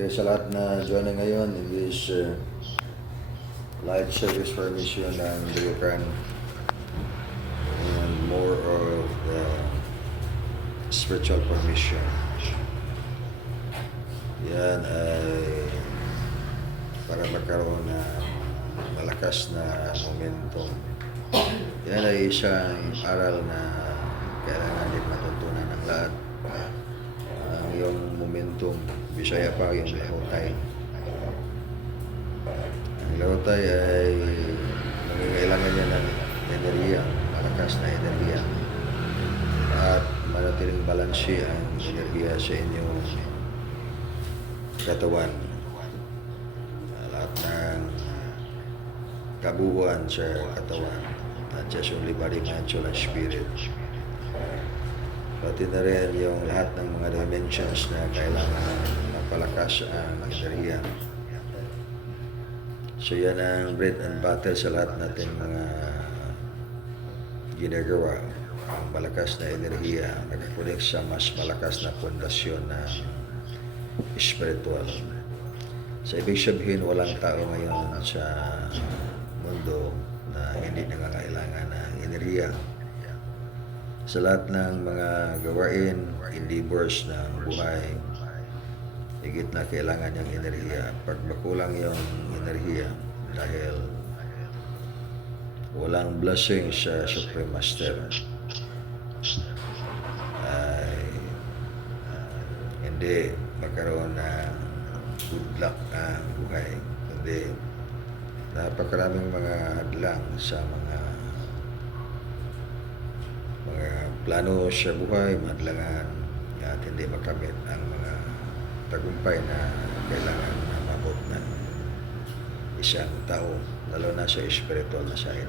Okay, sa lahat na join na ngayon in this live service for mission ng Bulacan and more of the spiritual permission. Yan ay para magkaroon ng malakas na momentum. Yan ay isang aral na kailangan din matutunan ng lahat. Ang iyong momentum, Bisaya pa yung lahutay. Ang lahutay ay nangingailangan niya ng enerhiya, malakas na enerhiya. At manatiling balansi ang enerhiya sa inyong katawan. Lahat ng kabuuan sa katawan. Not just only body, mind, soul, and spirit. Pati na rin yung lahat ng mga dimensions na kailangan mapalakas ang enerhiya. So yan ang bread and butter sa lahat nating mga ginagawa. Ang malakas na enerhiya, nakakunik sa mas malakas na pundasyon na spiritual. So ibig sabihin, walang tao ngayon sa mundo na hindi nangangailangan ng enerhiya. Sa lahat ng mga gawain, endeavors ng buhay, higit na kailangan yung enerhiya. Pag makulang yung enerhiya, dahil walang blessing sa Supreme Master, ay hindi magkaroon ng good luck ang buhay. Kundi napakaraming mga hadlang sa mga plano sa buhay, madlangan at hindi makamit ang mga tagumpay na kailangan na mabot ng isang tao, lalo na sa spiritual na side.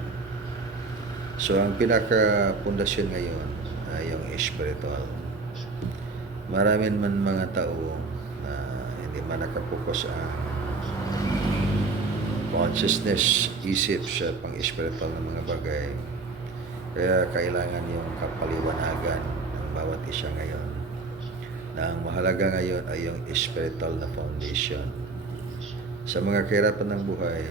So ang pinaka-pundasyon ngayon ay yung spiritual. Maraming man mga tao na hindi man nakapokus ang consciousness, isip sa pang-spiritual na mga bagay. Kaya kailangan yung kapaliwanagan ng bawat isa ngayon. Na ang mahalaga ngayon ay yung spiritual na foundation. Sa mga kahirapan ng buhay,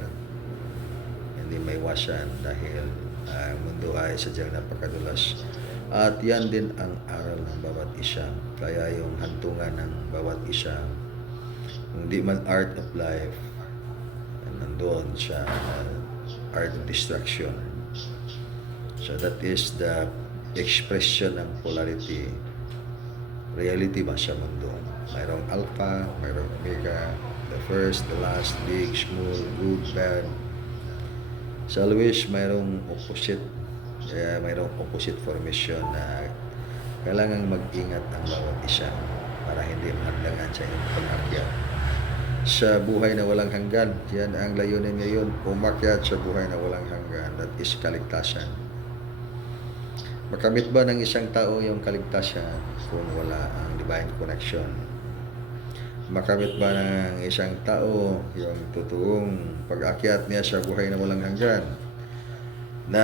hindi may iwasan dahil ang mundo ay sadyang napakadulas. At yan din ang aral ng bawat isa. Kaya yung hantungan ng bawat isa, hindi man art of life, nandoon sa art of destruction. So that is the expression ng polarity. Reality ba sa mundo? Mayroong alpha, mayroong omega, the first, the last, big, small, good, bad. Sa always mayroong opposite. Kaya mayroong opposite formation na kailangang mag-ingat ang bawat isa para hindi mahadlangan sa iyong pag-akyat. Sa buhay na walang hanggan, yan ang layunin ngayon, umakyat sa buhay na walang hanggan. That is kaligtasan. Makamit ba ng isang tao yung kaligtasan kung wala ang divine connection? Makamit ba ng isang tao yung totoong pag-akyat niya sa buhay na walang hanggan? Na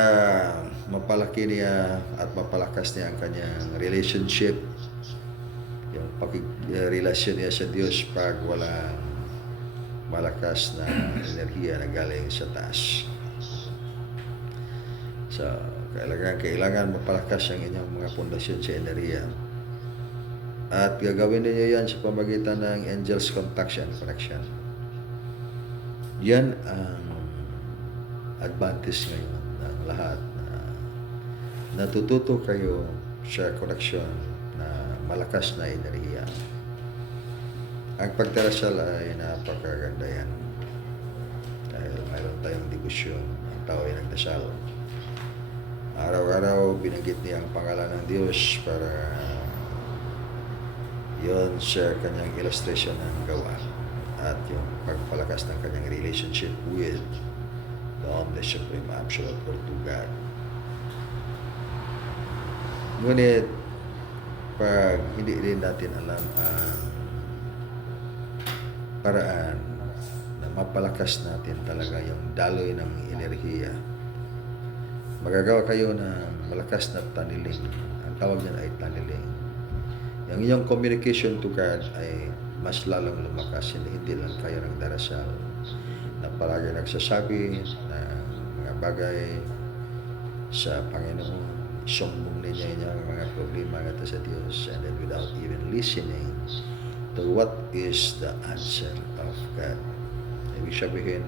mapalaki niya at mapalakas niya ang kanyang relationship, yung pag-relasyon niya sa Diyos pag walang malakas na enerhiya na galing sa taas. So, kailangan mapalakas ang inyong mga pundasyon sa enerhiya. At gagawin niyo yan sa pamagitan ng angels contact and connection. Yan ang advantage ngayon ng lahat na natututo kayo sa connection na malakas na enerhiya. Ang pagdarasal ay napakaganda yan. Dahil mayroon tayong debosyon. Ang tao ay nagdasal. Araw-araw binanggit niya ang pangalan ng Diyos para yon sa kanyang illustration ng gawa at yung pagpalakas ng kanyang relationship with the Omni Supreme Absolute or to God. Ngunit pag hindi rin natin alam ang paraan na mapalakas natin talaga yung daloy ng enerhiya, magagawa kayo ng malakas na taniling. Ang tawag niyan ay taniling. Yung iyong communication to God ay mas lalong lumakas. Hindi lang kayo nagdarasal na palagi nagsasabi na mga bagay sa Panginoon, isumbong ninyo inyong mga problema nga sa Diyos, and then without even listening to what is the answer of God. Ibig sabihin,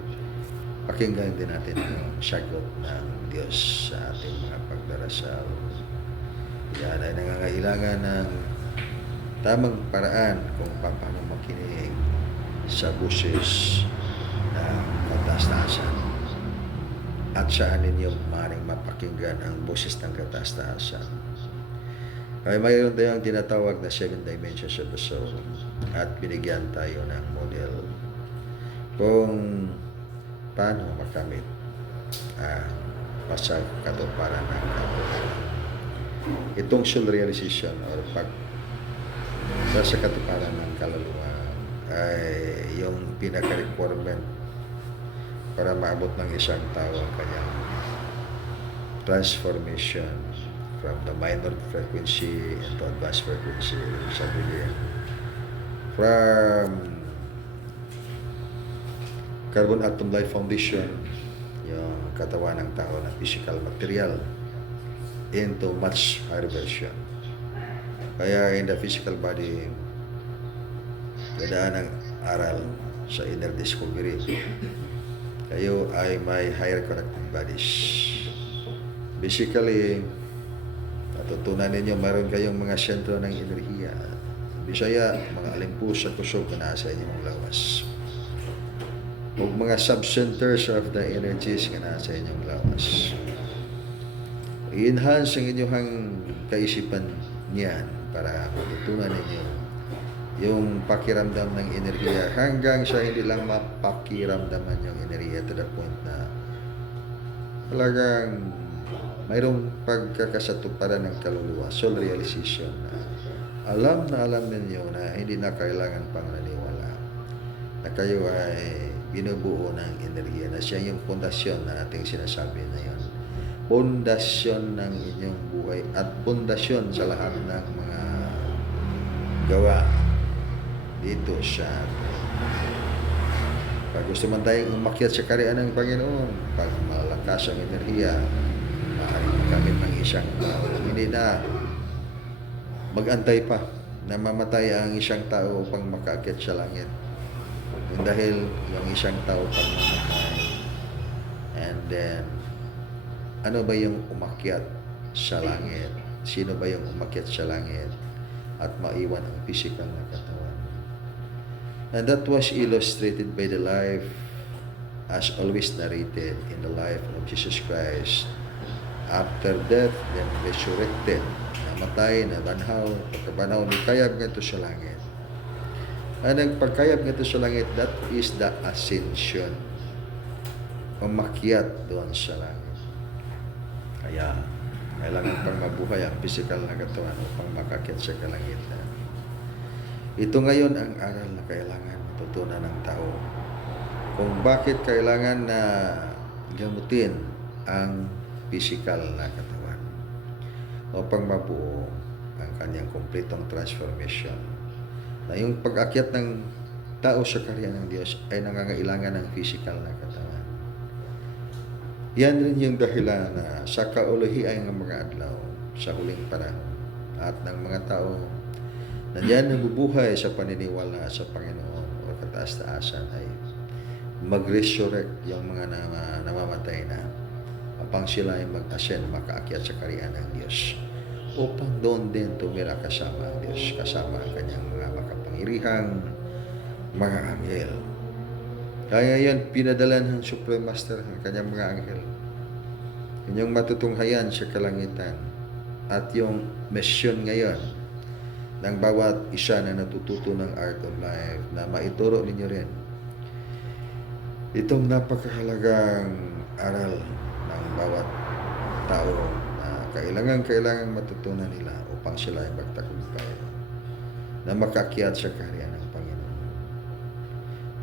pakinggan din natin ang sagot ng Diyos sa ating mga pagdarasal. Yan ay nangangailangan ng tamang paraan kung paano makinig sa boses ng kataas-taasan. At saan ninyo maaaring mapakinggan ang boses ng kataas-taasan. Kaya mayroon tayong tinatawag na 7 dimensions of the soul at binigyan tayo ng model kung paano makamit ang pasagkatuparan ng kaluluwa. Itong soul realization or pasagkatuparan ng kaluluwa ay yung pinaka-requirement para maabot ng isang tao ang kanyang transformation from the minor frequency into advanced frequency. Sabihin, from carbon atom life foundation, yung katawan ng tao na physical material, into much higher version. Kaya in the physical body, dadaan ang aral sa inner discovery. Kayo ay may higher connected bodies. Basically, natutunan ninyo, mayroon kayong mga sentro ng enerhiya. Bisaya, mga alimpus sa kusog na nasa inyong lawas. O mga sub-centers of the energies na nasa inyong lawas. I-enhance ang inyong kaisipan niyan para matutunan ninyo yung pakiramdam ng enerhiya hanggang sa hindi lang mapakiramdaman yung enerhiya to the point na talagang mayroong pagkakasatuparan ng kaluluwa, soul realization na alam ninyo na hindi na kailangan pang naniwala na kayo ay binubuo ng enerhiya na siya yung pundasyon na ating sinasabi na yun. Pundasyon ng inyong buhay at pundasyon sa lahat ng mga gawa dito sa pag gusto man tayong umakyat sa kaharian ng Panginoon, pag malakas ang enerhiya, maaaring magamit ng isang tao. Hindi na mag-antay pa na mamatay ang isang tao upang makaakyat sa langit. Dahil yung isang tao pag mamatay, and then ano ba yung umakyat sa langit? Sino ba yung umakyat sa langit at maiwan ang physical na katawan? And that was illustrated by the life as always narrated in the life of Jesus Christ. After death, then resurrected. Namatay, nabanhaw, pagkabanhaw, nikayab nga ito sa langit. Ang nagpagkayab nga ito sa langit, that is the ascension. Umakyat doon sa langit. Kaya, kailangan pang mabuhay ang physical na katawan upang makakyat sa kalangitan. Ito ngayon ang aral na kailangan matutunan ng tao. Kung bakit kailangan na gamutin ang physical na katawan upang mabuo ang kanyang kumpletong transformation. Na yung pag-akyat ng tao sa kaharian ng Diyos ay nangangailangan ng physical na katawan. Yan rin yung dahilan na sa kauluhian ng mga adlaw sa huling panahon at ng mga tao na diyan nabubuhay sa paniniwala sa Panginoon o kataas-taasan ay mag-resurrect yung mga namamatay na upang sila ay mag-ascend, makaakyat sa kaharian ng Diyos upang doon din tumira kasama ang Diyos, kasama ang kanyang mga makapangyarihang mga anghel. Kaya yan, pinadalan ng Supreme Master ng kanyang mga anghel. Yung matutunghayan sa kalangitan at yung mission ngayon ng bawat isa na natututo ng art of life na maituro ninyo rin itong napakahalagang aral ng bawat tao na kailangang matutunan nila upang sila ay magtagumpay na makakyat sa kaharian ng Panginoon.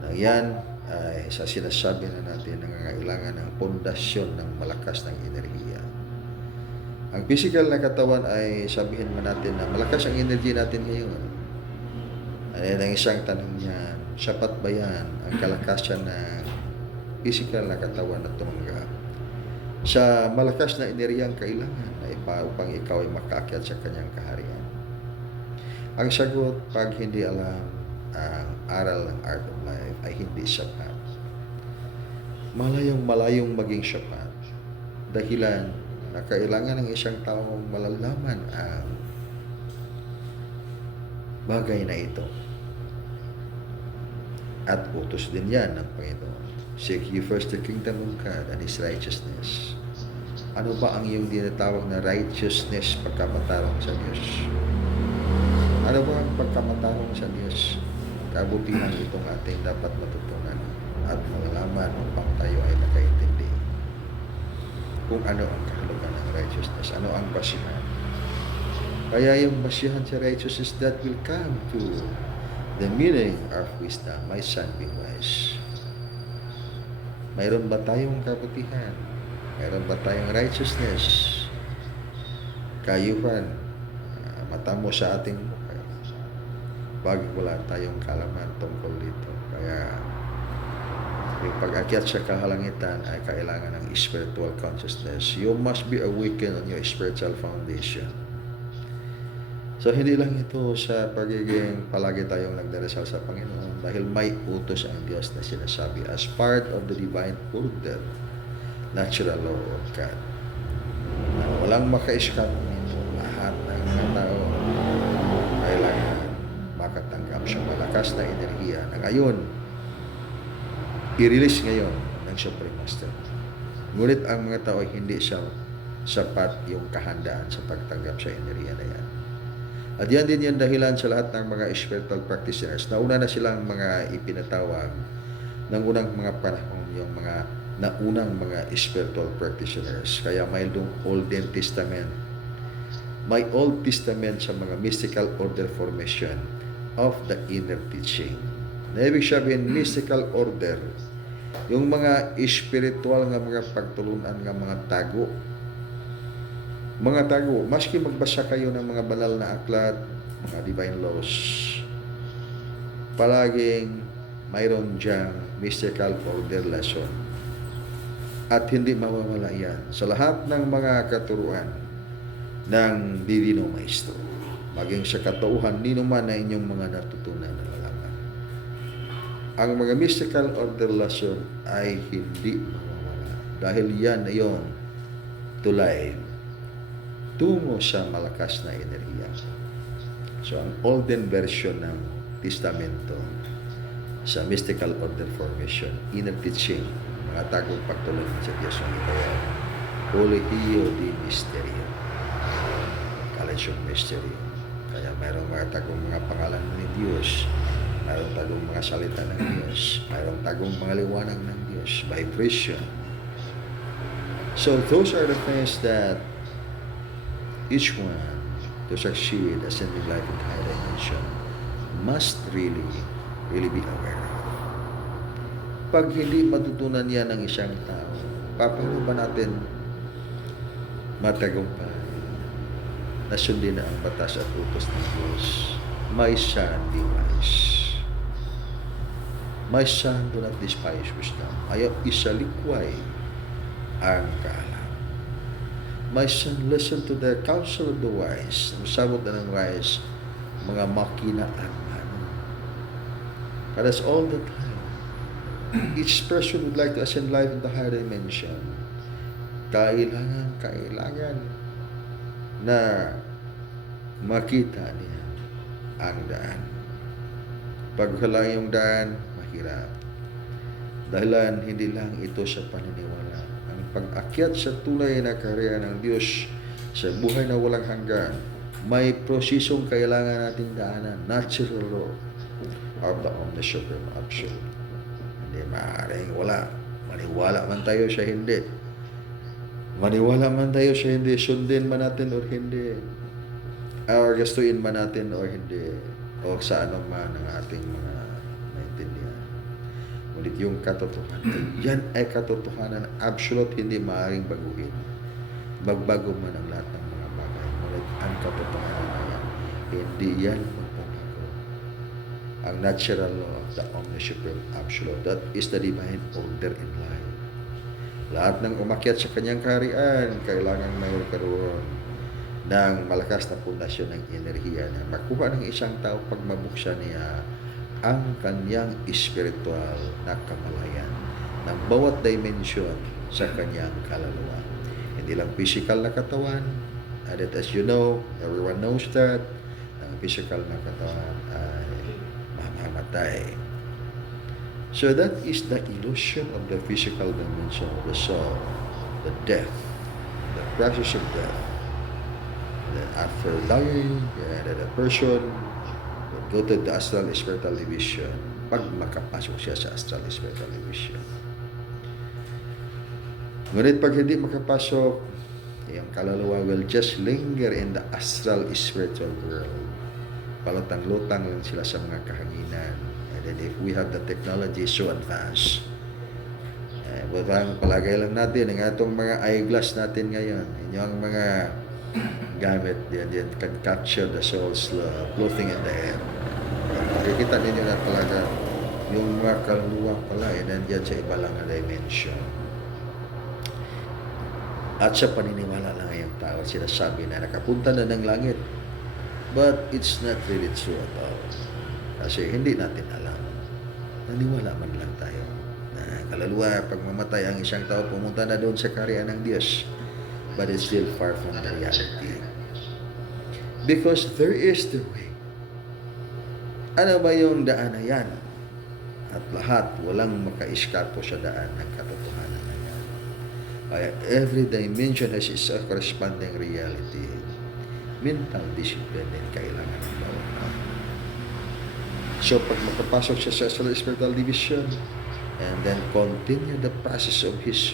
Na yan ay sa sinasabi na natin na nangangailangan ng pundasyon ng malakas ng enerhiya. Ang physical na katawan ay sabihin man natin na malakas ang energy natin ngayon. Ayan ang isang tanong niyan, sapat ba yan ang kalakasan ng physical na katawan na tumanggap sa malakas na enerhiyang kailangan na upang ikaw ay makaakyat sa kanyang kaharian? Ang sagot, pag hindi alam ang aral ng Art of Life ay hindi sapat. Malayong maging sapat. Dahilan na kailangan ng isang taong malalaman ang bagay na ito. At utos din yan ng Panginoon. Seek ye first the kingdom of God and His righteousness. Ano ba ang iyong tinatawag na righteousness pagkamatarong sa Diyos? Ano ba ang pagkamatarong sa Diyos? Kabutihan itong ating dapat matutunan at malalaman upang tayo ay makaintindi kung ano ang kahulugan ng righteousness, ano ang basihan. Kaya yung basihan sa righteousness that will come to the meaning of wisdom. My son, be wise. Mayroon ba tayong kabutihan? Mayroon ba tayong righteousness? Kayuhan, mata mo sa ating buhay. Pag wala tayong kalaman tungkol dito. Kaya yung pag-akyat sa kahalangitan ay kailangan ng spiritual consciousness. You must be awakened on your spiritual foundation. So, hindi lang ito sa pagiging palagi tayong nagdarasal sa Panginoon dahil may utos ang Diyos na sinasabi as part of the divine order, natural law of God. Na walang maka-escape nito. Lahat ng mga tao kailangan makatanggap sa malakas na enerhiya na ngayon i-release ngayon ng Supreme Master. Ngunit ang mga tao ay hindi siya sapat yung kahandaan sa pagtanggap sa enerhiya na yan. At yan din yung dahilan sa lahat ng mga spiritual practitioners. Nauna na silang mga ipinatawag ng unang mga panahon, yung mga naunang mga spiritual practitioners. Kaya may Old Testament. May Old Testament sa mga mystical order formation of the inner teaching. Na ibig sabihin, mystical order, yung mga spiritual nga mga pagtulunan nga mga tago, maski magbasa kayo ng mga banal na aklat, mga divine laws, palaging mayroon diyang mystical order lesson. At hindi mawawala yan sa lahat ng mga katuruan ng Divino Maestro. Maging sa katauhan, nino man na inyong mga natutunan na lalaman. Ang mga mystical order lesson ay hindi mawawala. Dahil yan na yung tulay tungo sa malakas na enerhiya. So, ang olden version ng testamento sa mystical order formation, inner teaching, mga tagong pagtulungan sa Diyos ang ito ay Colegio de Misterio, College of Mystery. Kaya mayroong mga tagong mga pangalan ng Diyos, mayroong tagong mga salita ng Diyos, mayroong tagong mga liwanag ng Diyos, vibration. So, those are the things that each one to succeed ascending life in high dimension must really be aware of. Pag hindi matutunan yan ng isang tao, paano ba natin matagumpay na sundin ang batas at utos ng Diyos? My son, be wise. My son, do not despise wisdom. Ayaw isalikway ang kaalam. My son, listen to the counsel of the wise. Ang sabot na ng wise, mga makina at mano. That's all the time. Each person would like to ascend life in the higher dimension. Kailangan na makita niya ang daan. Pag wala yung daan, mahirap. Dahilan, hindi lang ito sa paniniwala. Ang pag-akyat sa tunay na kaharian ng Diyos sa buhay na walang hanggan, may prosesong kailangan nating daanan. Natural law of the omniscient absolute. Hindi maaaring wala. Maniwala man tayo sa hindi. Maniwala man tayo sa hindi. Sundin man natin o hindi. Or gastuin man natin o hindi. O sa anuman ang ating mga naintindihan. Ngunit yung katotohanan, yan ay katotohanan absolute, hindi maaaring baguhin. Magbago man ang lahat ng mga bagay. Ngunit ang katotohanan na yan, hindi yan magbabago. ang natural law of the omniscient absolute. That is the divine order in life. Lahat ng umakyat sa kanyang kaharian, kailangan mayroon ng malakas na pundasyon ng enerhiya na makuha ng isang tao pag mabuksan niya ang kanyang spiritual na kamalayan ng bawat dimension sa kanyang kaluluwa. Hindi lang physical na katawan, and that as you know, everyone knows that, ang physical na katawan ay mamamatay. So that is the illusion of the physical dimension of the soul, the death, the process of death. Then after dying, the person will go to the astral spiritual division pag makapasok siya sa astral spiritual division. Ngunit pag hindi makapasok, yung kaluluwa will just linger in the astral spiritual world. Palutang-lutang lang sila sa mga kahanginan. And then if we have the technology so advanced, palagay lang natin, ang atong mga eyeglass natin ngayon, yung mga gamit, yan can capture the soul's floating in the air. Makikita ninyo na talaga yung mga kaluluwa pala, nandiyan sa iba lang na dimension. At sa paniniwala lang ngayong tao, sinasabi na nakapunta na ng langit. But it's not really true at all. Kasi hindi natin alam. Naniwala man lang tayo. Na kaluluwa, pag mamatay ang isang tao, pumunta na doon sa kaharian ng Diyos. But it's still far from the reality. Because there is the way. Ano ba yung daan na yan? At lahat, walang maka-eskapo sa daan ng katotohanan na yan. Kaya every dimension has its corresponding reality. Mental discipline din kailangan ng bawat tao. So pag makapasok siya sa astral spiritual division, and then continue the process of his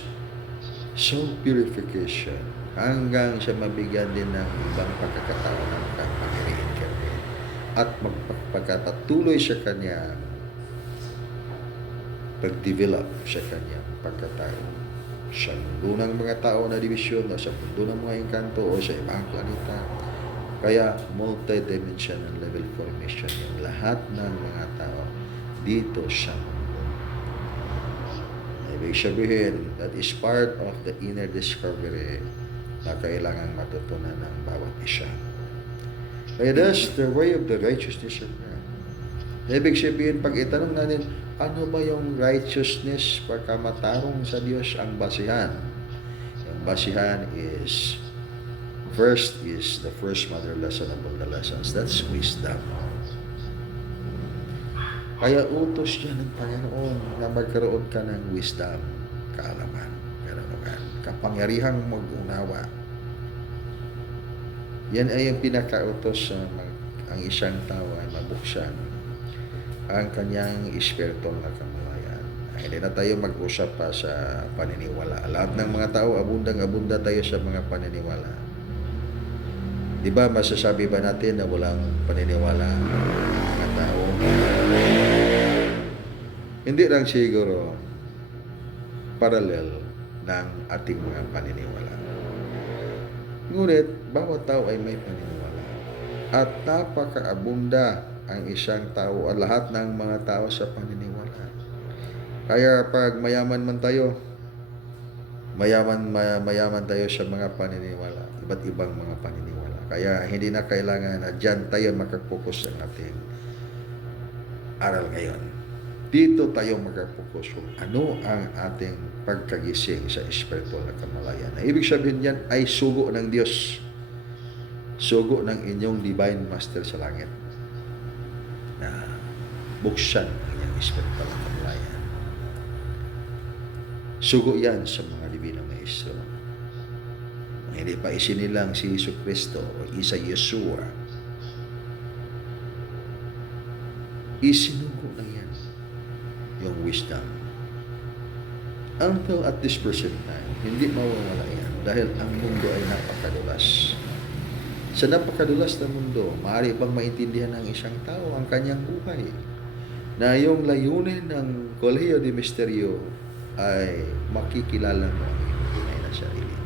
soul purification hanggang siya mabigyan din ng ibang pagkakataon ng pag-reincarnate at magpagpatuloy sa kanya pag-develop sa kanyang pagkatao sa mundo ng mga tao na division o sa mundo ng mga engkanto o sa ibang planeta. Kaya multi-dimensional level formation yung lahat ng mga tao dito sa mundo. Ibig sabihin, that is part of the inner discovery na kailangang matutunan ng bawat isa. Kaya that's the way of the righteousness of God. Ibig sabihin, pag itanong natin, ano ba yung righteousness pagka matarong sa Diyos ang basihan? Yung basihan is, first is the first mother lesson of all the lessons. That's wisdom. Kaya utos niya ng Panginoon na magkaroon ka ng wisdom, kaalaman, karunungan, kapangyarihang mag-unawa. Yan ay ang pinakautos sa ang isang tao ay mabuksan ang kanyang espiritu na kamalayan. Hindi na tayo mag-usap pa sa paniniwala. Lahat ng mga tao, abundang-abunda tayo sa mga paniniwala. Di ba masasabi ba natin na walang paniniwala ang mga tao? Hindi lang siguro parallel ng ating mga paniniwala. Ngunit, bawat tao ay may paniniwala. At napakaabunda ang isang tao at lahat ng mga tao sa paniniwala. Kaya pag mayaman man tayo, mayaman tayo sa mga paniniwala, iba't ibang mga paniniwala. Kaya hindi na kailangan na dyan tayo makapokus ng ating aral ngayon. Dito tayo makapokus kung ano ang ating pagkagising sa espiritual na kamalayan. Ibig sabihin yan ay sugo ng Diyos. Sugo ng inyong divine master sa langit na buksan ang iyong espiritual na kamalayan. Sugo yan sa mga divina maestro. Hindi pa isinilang si Yesu Cristo o isa Yeshua. Isinugo na yan yung wisdom. Until at this present time, hindi mawawala yan dahil ang mundo ay napakadulas. Sa napakadulas na mundo, maaari bang maintindihan ng isang tao ang kanyang buhay na yung layunin ng Kolehiyo de Misterio ay makikilala mo ang iyong tunay na sarili.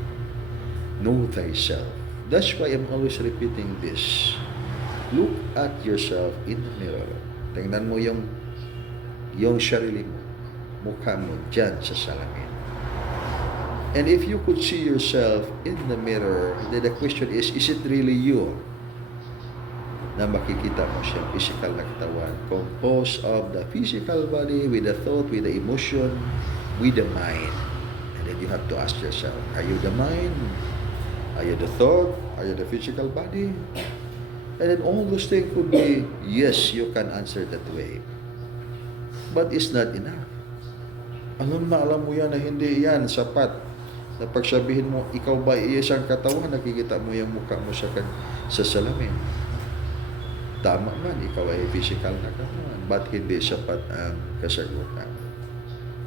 Know thyself. That's why I'm always repeating this. Look at yourself in the mirror Tingnan mo yung sarili mo, mukha mo dyan sa salamin. And if you could see yourself in the mirror, then the question is it really you na makikita mo siya, physical na katawan, composed of the physical body, with the thought, with the emotion, with the mind. And then you have to ask yourself, are you the mind? Are you the thought? Are you the physical body? And then all those things could be, yes, you can answer that way. But it's not enough. Alam mo yan na hindi yan sapat. Na pagsabihin mo, ikaw ba isang katawan, nakikita mo yung mukha mo sa salamin. Tama man, ikaw ay physical na katawan, but hindi sapat ang kasagutan.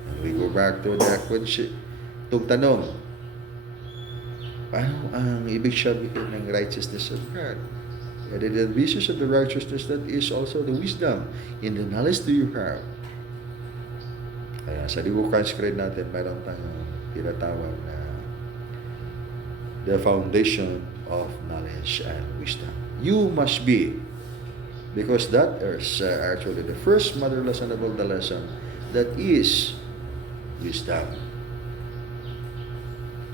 And we go back to the question, itong tanong, paano ang ibig sabihin ng righteousness of God? And the basis of the righteousness, that is also the wisdom in the knowledge that you have. Kaya sa libukan screen natin, mayroon tayong tinatawag na the foundation of knowledge and wisdom. You must be, because that is actually the first mother lesson of all the lesson, that is wisdom.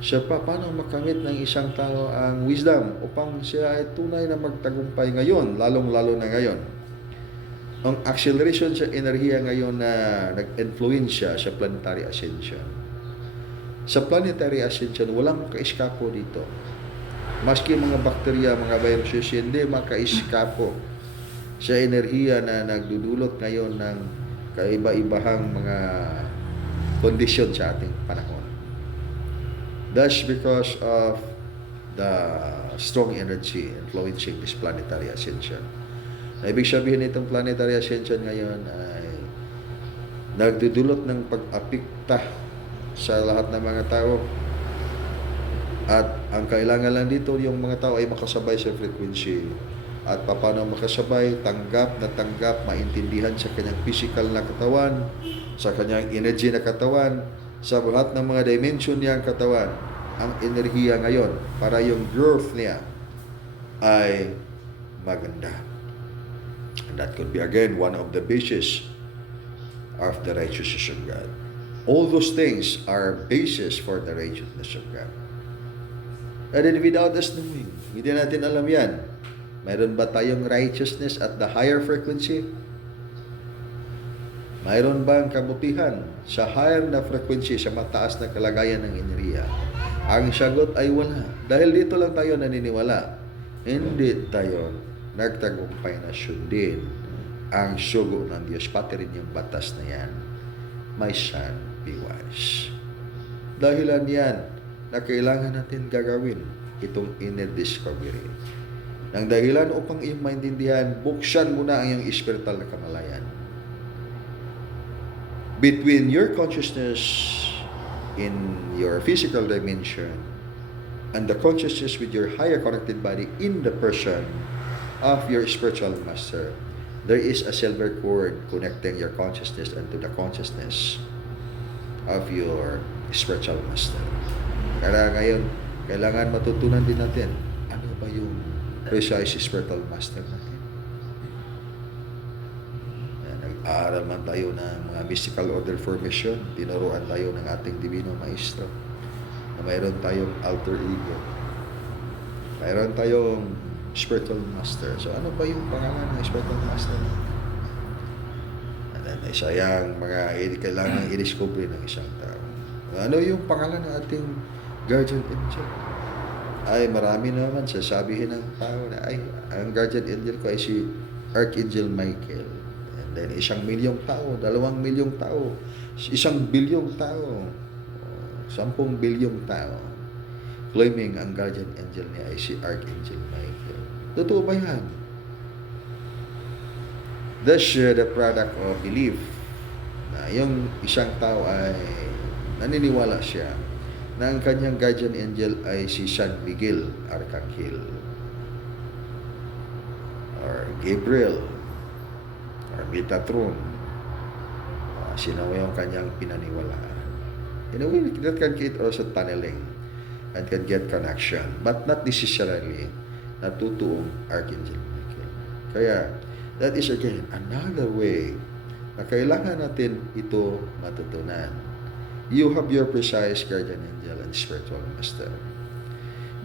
Siya paano makamit ng isang tao ang wisdom upang siya ay tunay na magtagumpay ngayon, lalong-lalo na ngayon. Ang acceleration sa enerhiya ngayon na nag-influensya sa planetary ascension. Sa planetary ascension, walang makaiskapo dito. Maski mga bakterya, mga viruses, hindi makaiskapo sa enerhiya na nagdudulot ngayon ng kaiba-ibahang mga kondisyon sa ating panahon. That's because of the strong energy influencing this planetary ascension. Na ibig sabihin nitong planetary ascension ngayon ay nagdudulot ng pag-apekta sa lahat ng mga tao. At ang kailangan lang dito, yung mga tao ay makasabay sa frequency. At paano makasabay, tanggap, maintindihan sa kanyang physical na katawan, sa kanyang energy na katawan, sa lahat ng mga dimension niyang katawan, ang enerhiya ngayon para yung growth niya ay maganda. And that could be again one of the basis of the righteousness of God. All those things are basis for the righteousness of God. And then without us knowing, hindi natin alam yan. Mayroon ba tayong righteousness at the higher frequency? Mayroon ba ang kabutihan sa higher na frequency, sa mataas na kalagayan ng enerhiya? Ang sagot ay wala. Dahil dito lang tayo naniniwala. Hindi tayo nagtagumpay na sundin ang sugo ng Diyos, pati rin yung batas na yan. My son, be wise. Dahilan yan na kailangan natin gagawin itong inner discovery. Nang dahilan upang iyong maintindihan, buksan mo na ang iyong spiritual na kamalayan. Between your consciousness in your physical dimension and the consciousness with your higher connected body in the person of your spiritual master, there is a silver cord connecting your consciousness and to the consciousness of your spiritual master. Kaya ngayon, kailangan matutunan din natin ano ba yung precise spiritual master natin. Nag-aaral man tayo ng mga mystical order formation, tinuruan tayo ng ating divino maestro na mayroon tayong alter ego, mayroon tayong spiritual master. So ano ba yung pangalan ng spiritual master? And then, isa yung mga kailangan i-discover ng isang tao. Ano yung pangalan ng ating guardian angel? Ay marami naman sasabihin ng tao na ay ang guardian angel ko ay si Archangel Michael. And then 1,000,000 tao, 2,000,000 tao, 1,000,000,000 tao, 10 bilyong tao claiming ang guardian angel niya ay si Archangel Michael. Totoo ba yan? That's the product of belief na yung isang tao ay naniniwala siya na ang kanyang guardian angel ay si San Miguel Arcangel or Gabriel or Metatron. Sino yung kanyang pinaniwalaan. In a way, that can get also tunneling and can get connection, but not necessarily natutuong Archangel Michael. Kaya, That is again another way na kailangan natin ito matutunan. You have your precise guardian angel and spiritual master.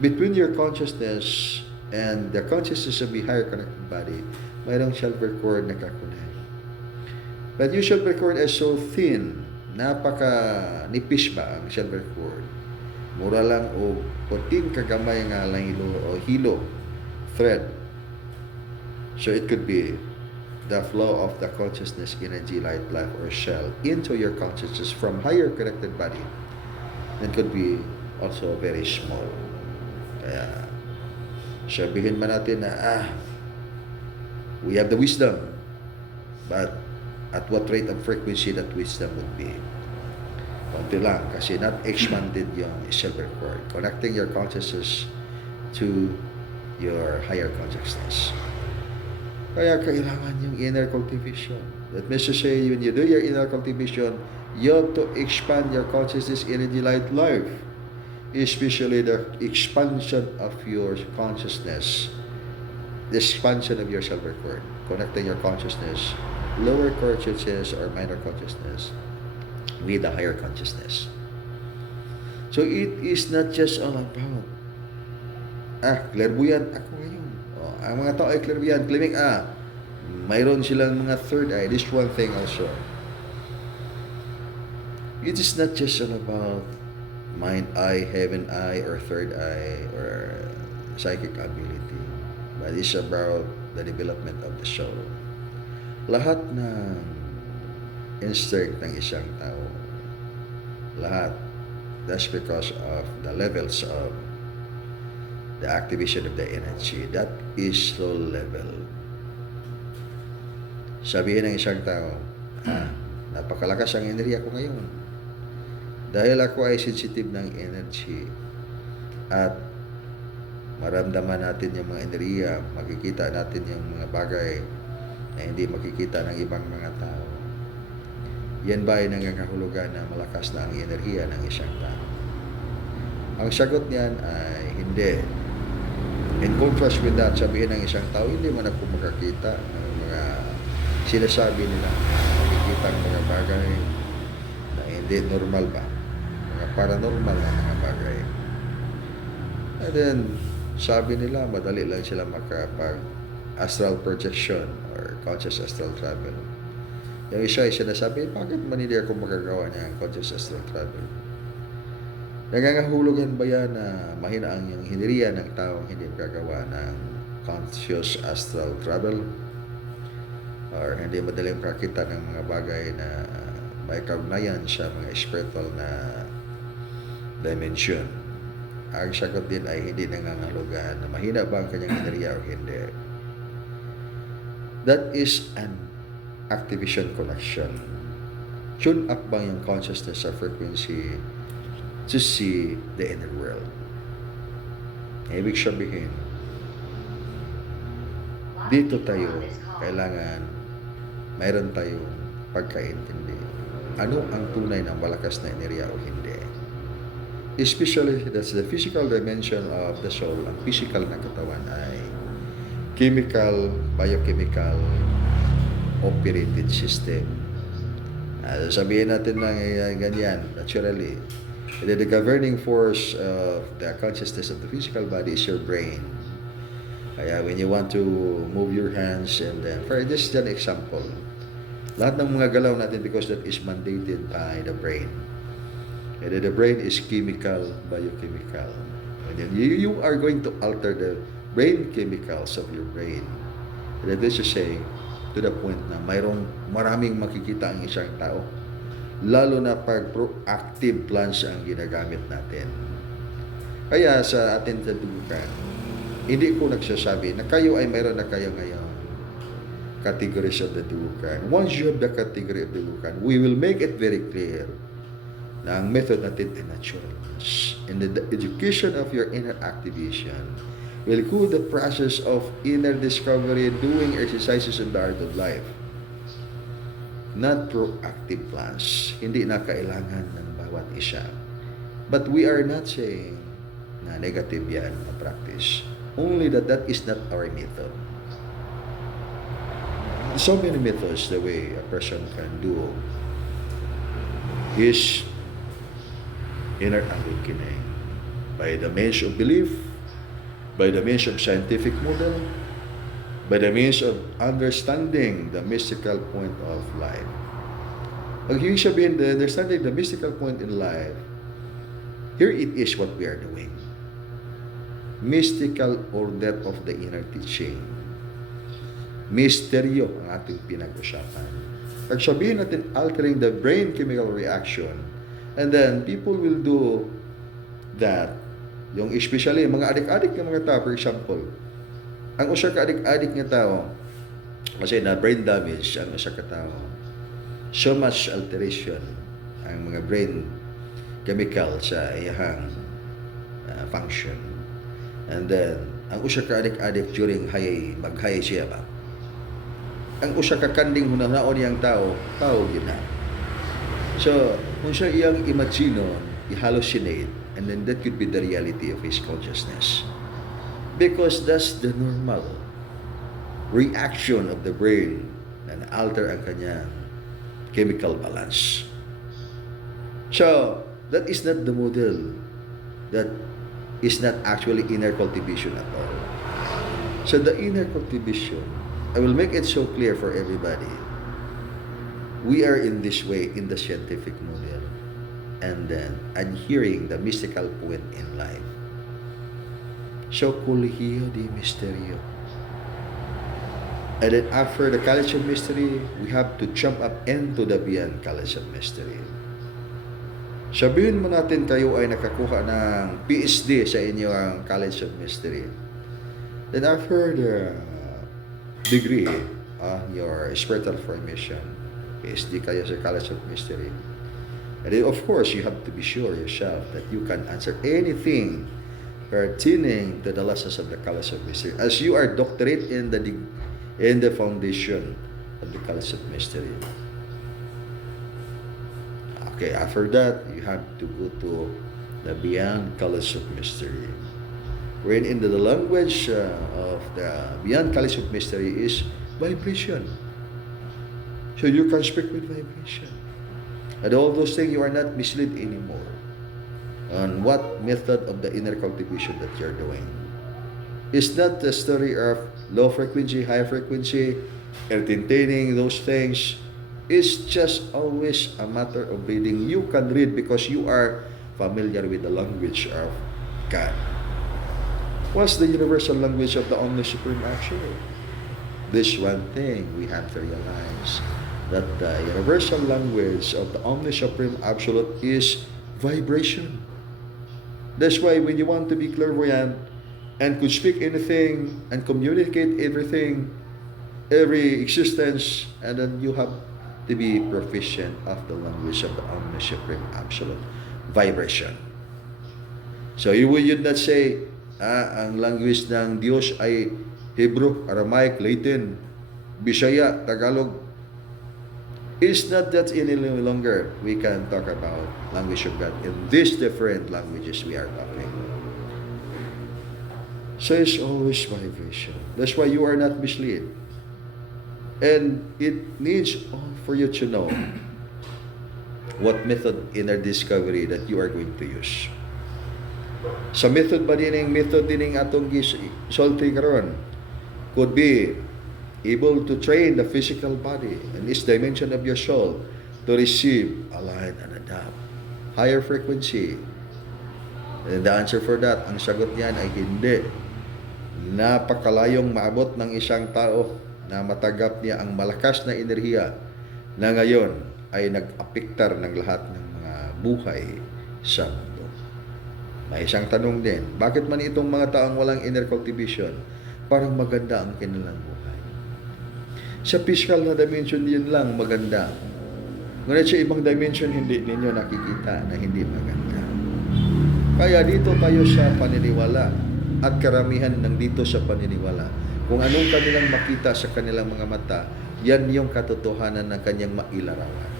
Between your consciousness and the consciousness of the higher connected body, mayroong silver cord na kakunay. But yung silver cord is so thin, napaka-nipis ba ang silver cord? Mura lang o puting kagamay nga lang hilo, thread. So it could be the flow of the consciousness, energy, light, life, or shell into your consciousness from higher connected body. It could be also very small. Kaya sabihin man natin na we have the wisdom, but at what rate of frequency that wisdom would be? Konti lang kasi not expanded yung silver cord, connecting your consciousness to your higher consciousness. Kaya kailangan yung inner cultivation. That means to say, when you do your inner cultivation, you have to expand your consciousness, energy, light, life. Especially the expansion of your consciousness, the expansion of your silver cord, connecting your consciousness, lower consciousness or minor consciousness with the higher consciousness. So it is not just all about clairvoyant ako ngayon. Ang mga tao ay clairvoyant, claiming mayroon silang mga third eye. This one thing also. It is not just all about mind eye, heaven eye, or third eye, or psychic ability. But it's about the development of the soul. Lahat ng instinct ng isang tao, lahat, that's because of the levels of the activation of the energy. That is low level. Sabihin ng isang tao, napakalakas ang enerhiya ko ngayon. Dahil ako ay sensitive ng energy at maramdaman natin yung mga enerhiya, makikita natin yung mga bagay na hindi makikita ng ibang mga tao. Yan ba ay nangangahulugan na malakas na ang enerhiya ng isang tao? Ang sagot niyan ay hindi. In contrast with that, sabihin ng isang tao, hindi man ako makakita ng mga sinasabi nila. Makikita ang mga bagay na hindi normal ba? Mga paranormal na mga bagay. And then, sabi nila, madali lang sila makapag astral projection or conscious astral travel. Yung isa ay sinasabi, bakit man hindi ako magagawa niya ang conscious astral travel? Nangangahulugan ba yan na mahina ang yung hiniriya ng taong hindi magagawa ng conscious astral travel? Or hindi madaling makakita ng mga bagay na may kaugnayan sa mga spiritual na dimension? Ang sagot din ay hindi nangangahulugan na mahina ba ang kanyang hiniriya o hindi. That is an activation connection. Tune up ba yung consciousness sa frequency to see the inner world? Ibig sabihin, dito tayo kailangan mayroon tayong pagkaintindi. Ano ang tunay ng malakas na enerhiya o hindi? Especially that's the physical dimension of the soul. Ang physical na katawan ay chemical, biochemical operated system. Sabihin natin lang ganyan, naturally. The governing force of the consciousness of the physical body is your brain. Kaya when you want to move your hands and then, for this is an example, lahat ng mga galaw natin because that is mandated by the brain. And then the brain is chemical, biochemical. And then you are going to alter the brain chemicals of your brain. And that is to say, to the point na maraming makikita ang isang tao. Lalo na pag proactive plans ang ginagamit natin. Kaya sa atin sa dugukan, hindi ko nagsasabi na kayo ay mayroon na kayo ngayon categories of the dugukan. Once you have the category of the dugukan, we will make it very clear na ang method natin ay natural. In the education of your inner activation will go the process of inner discovery, doing exercises in the art of life. Not proactive plans. Hindi na kailangan ng bawat isa. But we are not saying na negative yan na practice. Only that is not our method. So many methods the way a person can do his inner awakening by the means of belief, by the means of scientific model, by the means of understanding the mystical point of life. Pag ibig sabihin, the understanding the mystical point in life, here it is what we are doing. Mystical order of the inner teaching. Misteryo ang ating pinag-usapan. Pag sabihin natin altering the brain chemical reaction, and then people will do that. Yung especially mga adik-adik ng mga tao, for example, ang usa ka adik-adik nga tao, kasi na brain damage ang usa ka tao, so much alteration ang mga brain chemical sa iyang function. And then, ang usa ka adik-adik during mag-high siya ba? Ang usa ka kanding hunahon niyang tao yun na. So, kung siya iyang imagine, i-hallucinate, and then that could be the reality of his consciousness. Because that's the normal reaction of the brain na alter ang kanyang chemical balance. So, that is not the model. That is not actually inner cultivation at all. So, the inner cultivation, I will make it so clear for everybody. We are in this way, in the scientific model, and then adhering the mystical point in life. So, Colegio de Misterio. And then after the College of Mystery, we have to jump up into the Beyond College of Mystery. Sabihin mo natin kayo ay nakakuha ng PhD sa inyong College of Mystery. Then after the degree, your spiritual formation, PhD kayo sa College of Mystery. And then of course, you have to be sure yourself that you can answer anything pertaining to the lessons of the College of Mystery, as you are doctorate in the foundation of the College of Mystery. Okay, after that, you have to go to the Beyond College of Mystery, wherein in the language of the Beyond College of Mystery is vibration. So you can speak with vibration. And all those things, you are not misled anymore on what method of the inner cultivation that you're doing. It's not the story of low frequency, high frequency, entertaining those things. It's just always a matter of reading. You can read because you are familiar with the language of God. What's the universal language of the Only Supreme Absolute? This one thing we have to realize, that the universal language of the Only Supreme Absolute is vibration. That's why when you want to be clairvoyant and could speak anything and communicate everything, every existence, and then you have to be proficient of the language of the Omni Supreme Absolute, vibration. So you would not say, ang language ng Diyos ay Hebrew, Aramaic, Latin, Bisaya, Tagalog. It's not that any longer we can talk about language of God in these different languages we are talking. So it's always vibration. That's why you are not misled. And it needs for you to know what method inner discovery that you are going to use. Sa method ba din atong gisulti karon could be able to train the physical body and this dimension of your soul to receive, align, and adapt higher frequency. And the answer for that, ang sagot niyan ay hindi. Napakalayong maabot ng isang tao na matagap niya ang malakas na enerhiya na ngayon ay nag-apektar ng lahat ng mga buhay sa mundo. May isang tanong din, bakit man itong mga taong walang inner cultivation, parang maganda ang kanilang buhay? Sa physical na dimension din lang maganda. Ngunit sa ibang dimension, hindi ninyo nakikita na hindi maganda. Kaya dito tayo sa paniniwala at karamihan ng dito sa paniniwala. Kung anong kanilang makita sa kanilang mga mata, yan yung katotohanan ng kanyang mailarawan.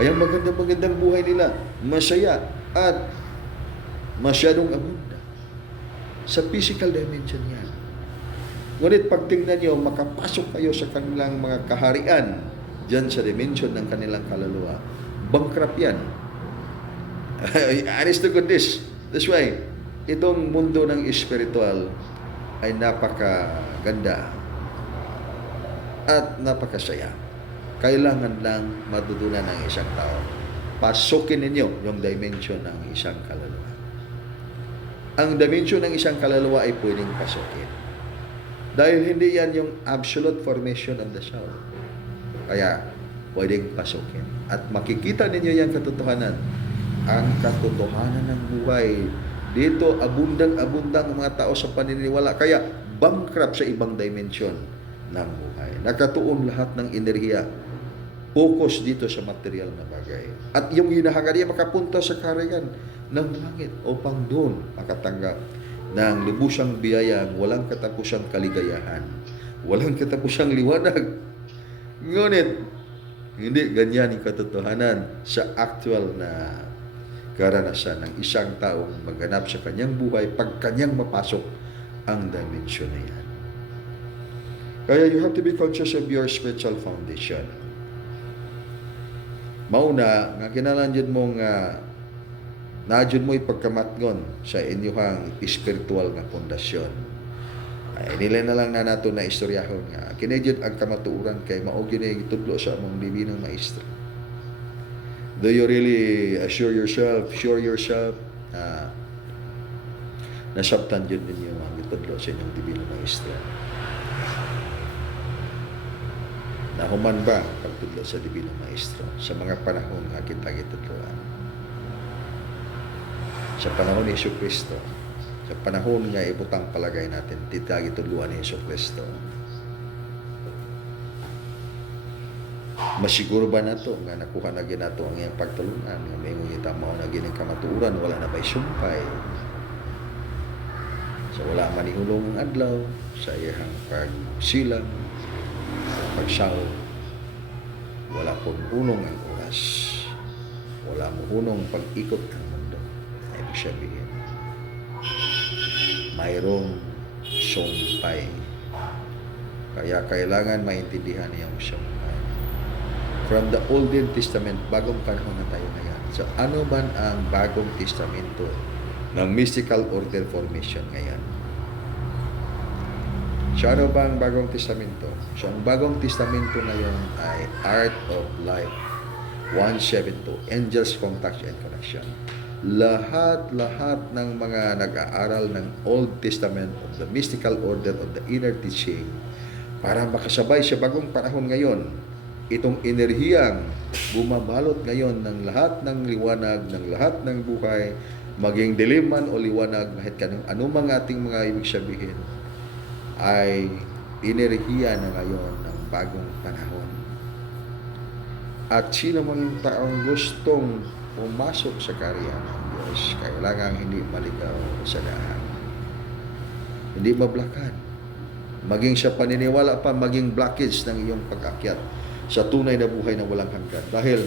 Ay ang magandang buhay nila, masaya at masyadong abunda. Sa physical dimension yan. Ngunit pag tingnan nyo, makapasok kayo sa kanilang mga kaharian, dyan sa dimension ng kanilang kaluluwa, bankrupt yan. Honest to goodness. That's why, itong mundo ng spiritual ay napakaganda at napakasaya. Kailangan lang matutunan ng isang tao. Pasukin ninyo yung dimension ng isang kaluluwa. Ang dimension ng isang kaluluwa ay pwedeng pasukin. Dahil hindi yan yung absolute formation of the soul. Kaya, pwedeng pasukin. At makikita ninyo yung katotohanan. Ang katotohanan ng buhay. Dito, abundang mga tao sa paniniwala. Kaya, bankrupt sa ibang dimension ng buhay. Nakatuon lahat ng enerhiya. Focus dito sa material na bagay. At yung hinahangad niya makapunta sa kaharian ng langit upang doon makatanggap ng lubusang biyayang walang katapusang kaligayahan, walang katapusang liwanag. Ngunit, hindi ganyan yung katotohanan sa actual na karanasan ng isang taong magganap sa kanyang buhay pag kanyang mapasok ang dimension na yan. Kaya you have to be conscious of your spiritual foundation. Mauna, nga kinalanjud mo nga naadjud mo ipagkamatngon sa inyuhang espiritual nga pundasyon. Ay nila na lang na nato na istoryahon nga kinedjud ang kamatuoran kay mao gini gitudlo sa among dibinong maestro. Do you really sure yourself nasabtan jud ninyo ang gitudlo sa inyong dibinong maestro? Nahuman ba ang pagtudlo sa dibinong maestro sa mga panahon nga kita gitudloan? Sa panahon ni Jesucristo, sa panahon nga ibutang palagay natin, kita gitudluan ni Jesucristo. Masiguro ba nato nga nakuha na ginato ang iyang pagtulungan nga may ngita mao na gining kamatuoran wala na bay sumpay. So wala man ihulong ang adlaw sa iyang pagsilang, pagsaw, wala pong unong ang oras, wala mo unong pag-ikot ng mundo. Ibig sabihin, mayroong sumpay. Kaya kailangan maintindihan niyang sumpay. From the Old Testament, bagong panahon na tayo ngayon. So ano ba ang bagong testamento ng mystical order formation ngayon? So ano ba ang bagong testamento? So ang bagong testamento ngayon ay Art of Life 172, Angels, Contact and Connection. Lahat ng mga nag-aaral ng Old Testament of the mystical order of the inner teaching para makasabay sa bagong panahon ngayon, itong enerhiyang bumabalot ngayon ng lahat ng liwanag, ng lahat ng buhay, maging dilim man o liwanag, kahit anumang ating mga ibig sabihin, ay enerhiya na ngayon ng bagong panahon. At sino man yung taong gustong pumasok sa karya ng Diyos, kailangan hindi maligaw sa daan. Hindi mablakan. Maging sa paniniwala pa, maging blockage ng iyong pag-akyat sa tunay na buhay na walang hanggan. Dahil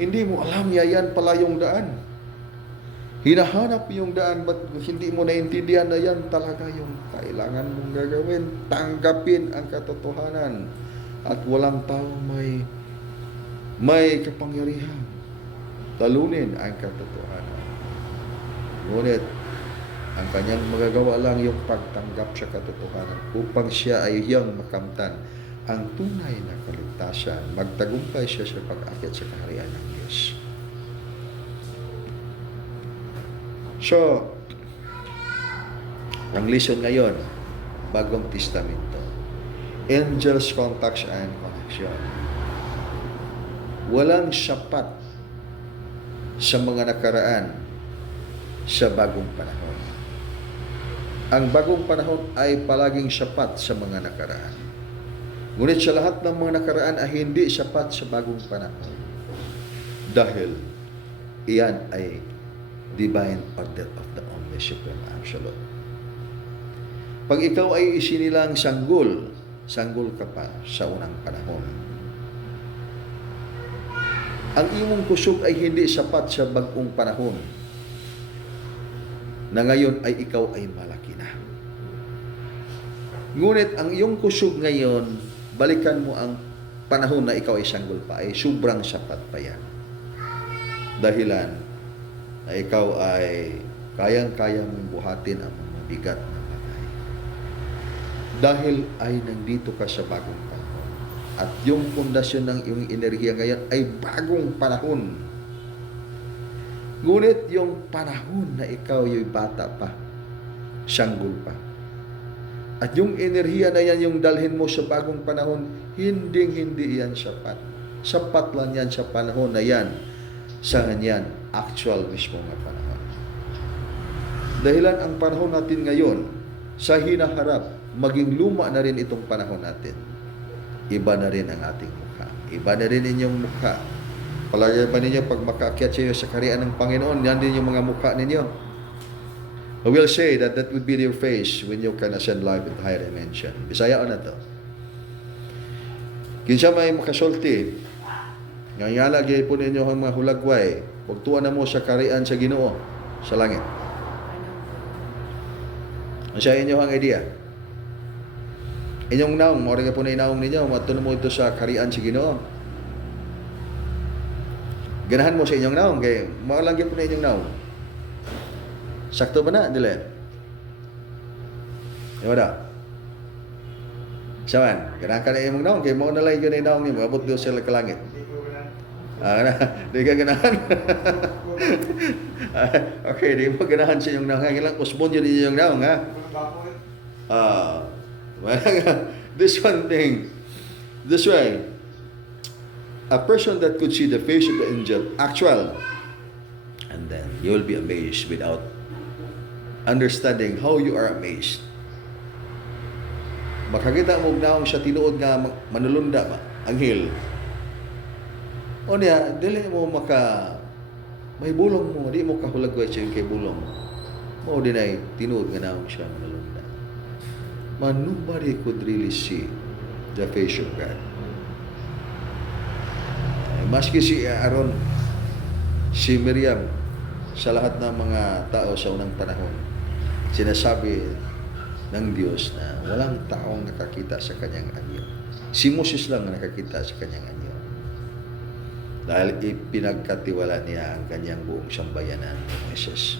hindi mo alam yan pala yung daan. Hinahanap yung daan, but hindi mo naintindihan na yan talaga yung kailangan mong gagawin. Tanggapin ang katotohanan. At walang tao may kapangyarihan. Talunin ang katotohanan. Ngunit, ang kanyang magagawa lang yung pagtanggap sa katotohanan upang siya ay iyang makamtan ang tunay na kaligtasan. Magtagumpay siya sa pag-akyat sa kaharian ng Diyos. So, ang lesson ngayon, bagong testamento, angels, contacts, and connection. Walang sapat sa mga nakaraan sa bagong panahon. Ang bagong panahon ay palaging sapat sa mga nakaraan. Ngunit sa lahat ng mga nakaraan ay hindi sapat sa bagong panahon. Dahil iyan ay divine order of the only supreme absolute. Pag ikaw ay isinilang sanggol ka pa sa unang panahon. Ang iyong kusog ay hindi sapat sa bagong panahon na ngayon ay ikaw ay malaki na. Ngunit ang iyong kusog ngayon, balikan mo ang panahon na ikaw ay sanggol pa, ay sobrang sapat pa yan. Dahilan na ikaw ay kayang-kaya mong buhatin ang mga bigat na bagay. Dahil ay nandito ka sa bagong panahon. At yung pundasyon ng iyong enerhiya ngayon ay bagong panahon. Ngunit yung panahon na ikaw ay bata pa, sanggol pa. At yung enerhiya na yan, yung dalhin mo sa bagong panahon, hindi yan sapat. Sapat lang yan sa panahon na yan. Sa ganyan, actual mismo na panahon. Dahilan ang panahon natin ngayon, sa hinaharap, maging luma na rin itong panahon natin. Iba na rin ang ating mukha. Iba na rin inyong mukha. Palagay pa ninyo, pag makaakyat sa iyo sa kaharian ng Panginoon, yan din yung mga mukha ninyo. I will say that would be your face when you can ascend live in the higher dimension. Bisaya o na to. Kinsa may makasulti. Ngayon lagi po ninyo ang mga hulagway. Pagtuan na mo sa kaharian sa Ginoo sa langit. Ano sa inyo ang idea? Inyong naong, maura ka po na inaong ninyo, matunan mo ito sa kaharian sa Ginoo. Ganahan mo sa inyong naong, kaya maulangin po na inyong naong. Sakto ba na? Dili. Yung wala. Saman, ganahan ka na imong naong, kaya mo na lang yun na naong niyo, abot doon sila ka langit. Di ka ganahan. Okay, di mo ganahan sa inyong naong. Kailang usbon yun inyong naong, ha? This one thing, this way, a person that could see the face of the angel, actual, and then you will be amazed without understanding how you are amazed. Makakita mo naong siya tinuod nga manulunda ba, anghel. O niya, dili mo may bulong mo, di mo kahulagway siya yung kay bulong. Mo din ay tinuod nga naong siya manulunda. Man, nobody could really see the face of God. Maski si Aaron, si Miriam, sa lahat ng mga tao sa unang panahon, sinasabi ng Diyos na walang taong nakakita sa kanyang anyo. Si Moses lang nakakita sa kanyang anyo. Dahil ipinagkatiwala niya ang kanyang buong sambayanan ng Moses.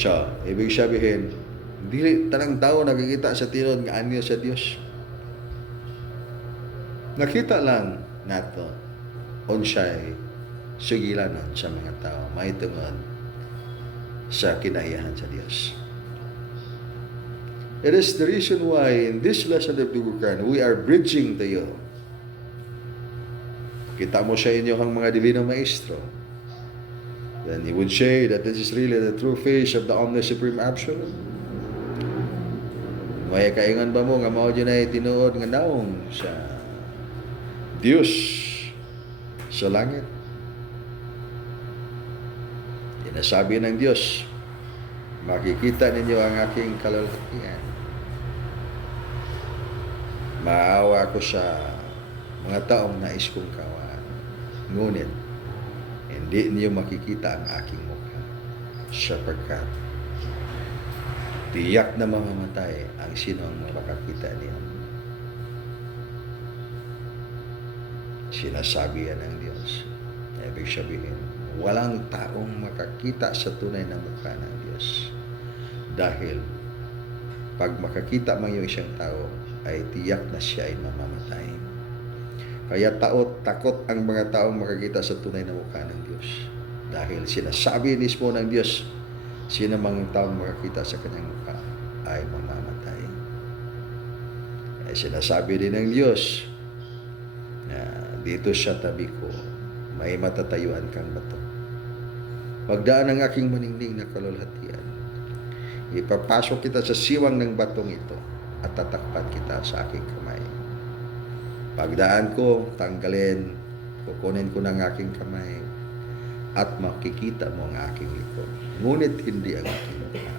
So, ibig sabihin, hindi tanang tao nakikita sa tinod nga anyo sa Diyos. Nakita lang nato unsay sugilanon sa mga tao mahitungod sa kinahiyahan sa Diyos. It is the reason why in this lesson of Dugukan, we are bridging to you. Kita mo sa inyo ang mga Divino Maestro. Then he would say that this is really the true face of the Omni Supreme Absolute. May kaingon ba mo nga mao dyan ay tinuod nga naong sa Diyos sa langit. Sinasabi ng Diyos, makikita ninyo ang aking kalalakihan. Maawa ko sa mga taong nais kong kawan. Ngunit, hindi niyo makikita ang aking mukha sapagkat tiyak na mamamatay ang sino ang makakita niyo. Sinasabi yan ng Diyos. Ibig sabihin, walang taong makakita sa tunay na mukha ng Diyos. Dahil, pag makakita man yung isang tao, ay tiyak na siya ay mamamatay. Kaya takot ang mga taong makakita sa tunay na mukha ng Diyos. Dahil sinasabi mismo ng Diyos, sino mang taong makakita sa kanyang mukha ay mamamatay. Kaya sinasabi din ng Diyos, dito sa tabi ko, may matatayuan kang bato. Pagdaan ng aking maningning na kalulhatian, ipapasok kita sa siwang ng batong ito at tatakpan kita sa aking kamay. Pagdaan ko, tanggalin, kukunin ko ng aking kamay at makikita mo ang aking likod. Ngunit hindi ang aking mukha.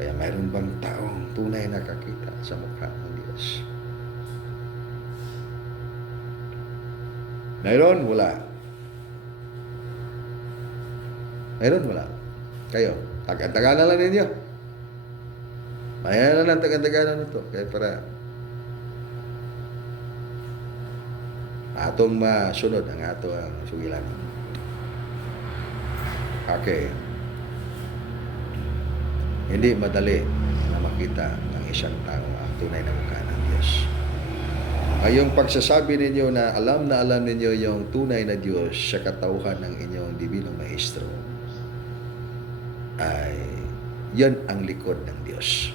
Kaya mayroon bang taong tunay nakakita sa mukha ng Diyos? Mayroon? Wala. Mayroon? Wala. Kayo? Tagan-taganan lang ninyo. Mayan na lang tagan-taganan nito. Kaya para atong masunod ang ato ang sugilan. Okay. Hindi madali na makita ng isang tao ang tunay na mukha ng Diyos. Ay yung pagsasabi ninyo na alam ninyo yung tunay na Diyos sa katauhan ng inyong Dibinong Maestro, ay yan ang likod ng Diyos.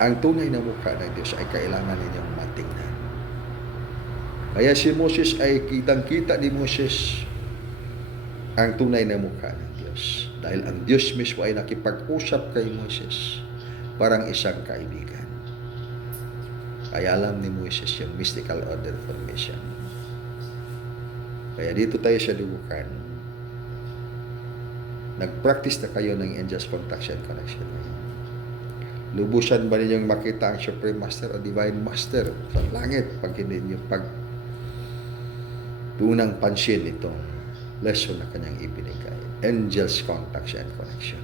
Ang tunay na mukha ng Diyos ay kailangan ninyong matingnan. Kaya si Moses ay kitang-kita ni Moses ang tunay na mukha ng Diyos. Dahil ang Diyos mismo ay nakipag-usap kay Moses parang isang kaibigan. Kaya alam ni Moses yung mystical order formation. Kaya dito tayo sa libukan, nag-practice na kayo ng angels contact and connection. Lubusan ba ninyong makita ang Supreme Master o Divine Master sa langit pag hindi niyo tunang pansin itong lesson na kanyang ibinigay? Angels contact and connection.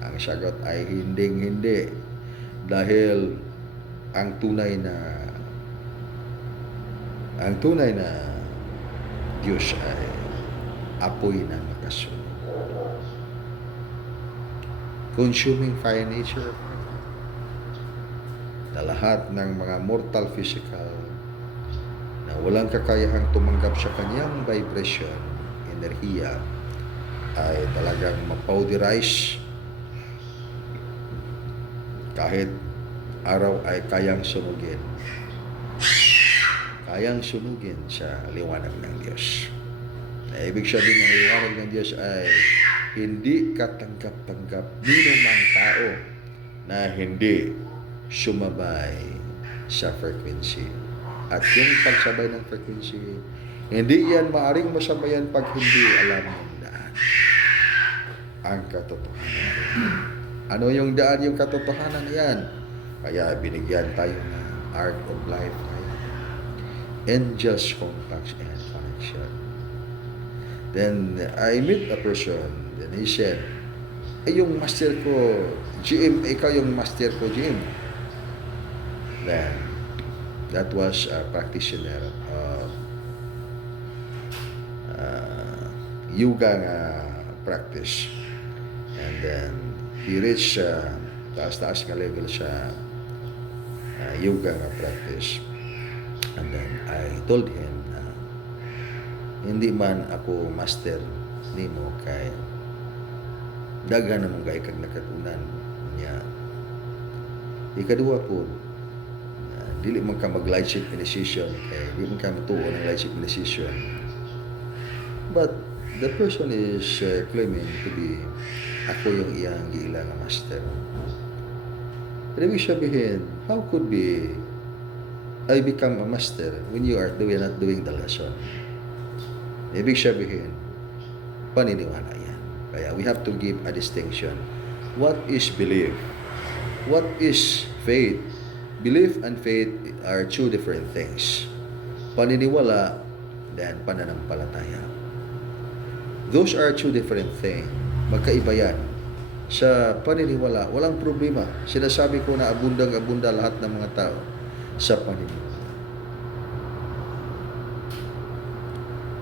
Ang sagot ay hindi dahil ang tunay na Diyos ay apoy na makasunod. Consuming fire nature na lahat ng mga mortal physical na walang kakayahang tumanggap sa kanyang vibration, enerhiya, ay talagang mapowderize kahit araw ay kayang sunugin sa liwanag ng Diyos. Na ibig sabihin ng liwanag ng Diyos ay hindi katanggap-tanggap ninumang tao na hindi sumabay sa frequency. At yung pagsabay ng frequency, hindi yan maaring masabayan pag hindi alam ng daan. Ang katotohanan. Ano yung daan, yung katotohanan yan? Kaya binigyan tayo ng Art of Life. Angels contact and connection. Then I meet a person. Then he said, yung master ko, GM, ikaw yung master ko, GM. Then, that was a practitioner of yoga practice. And then, he reached taas-taas nga level sa yoga practice. And then, I told him na hindi man ako master nimo kay daghan namang gay kag nakatunan niya. Ikaduha po, dili man ka mag-lightship initiation kay di man ka matuo ng lightship initiation. But the person is claiming to be ako yung iyang giila nga master. Pero ibig sabihin, how could be I become a master when you are not doing the lesson? Ibig sabihin, paniniwala yan. Kaya we have to give a distinction. What is belief? What is faith? Belief and faith are two different things. Paniniwala, then pananampalataya. Those are two different things. Magkaiba yan. Sa paniniwala, walang problema. Sinasabi ko na abundang-abunda lahat ng mga tao sa paniniwala.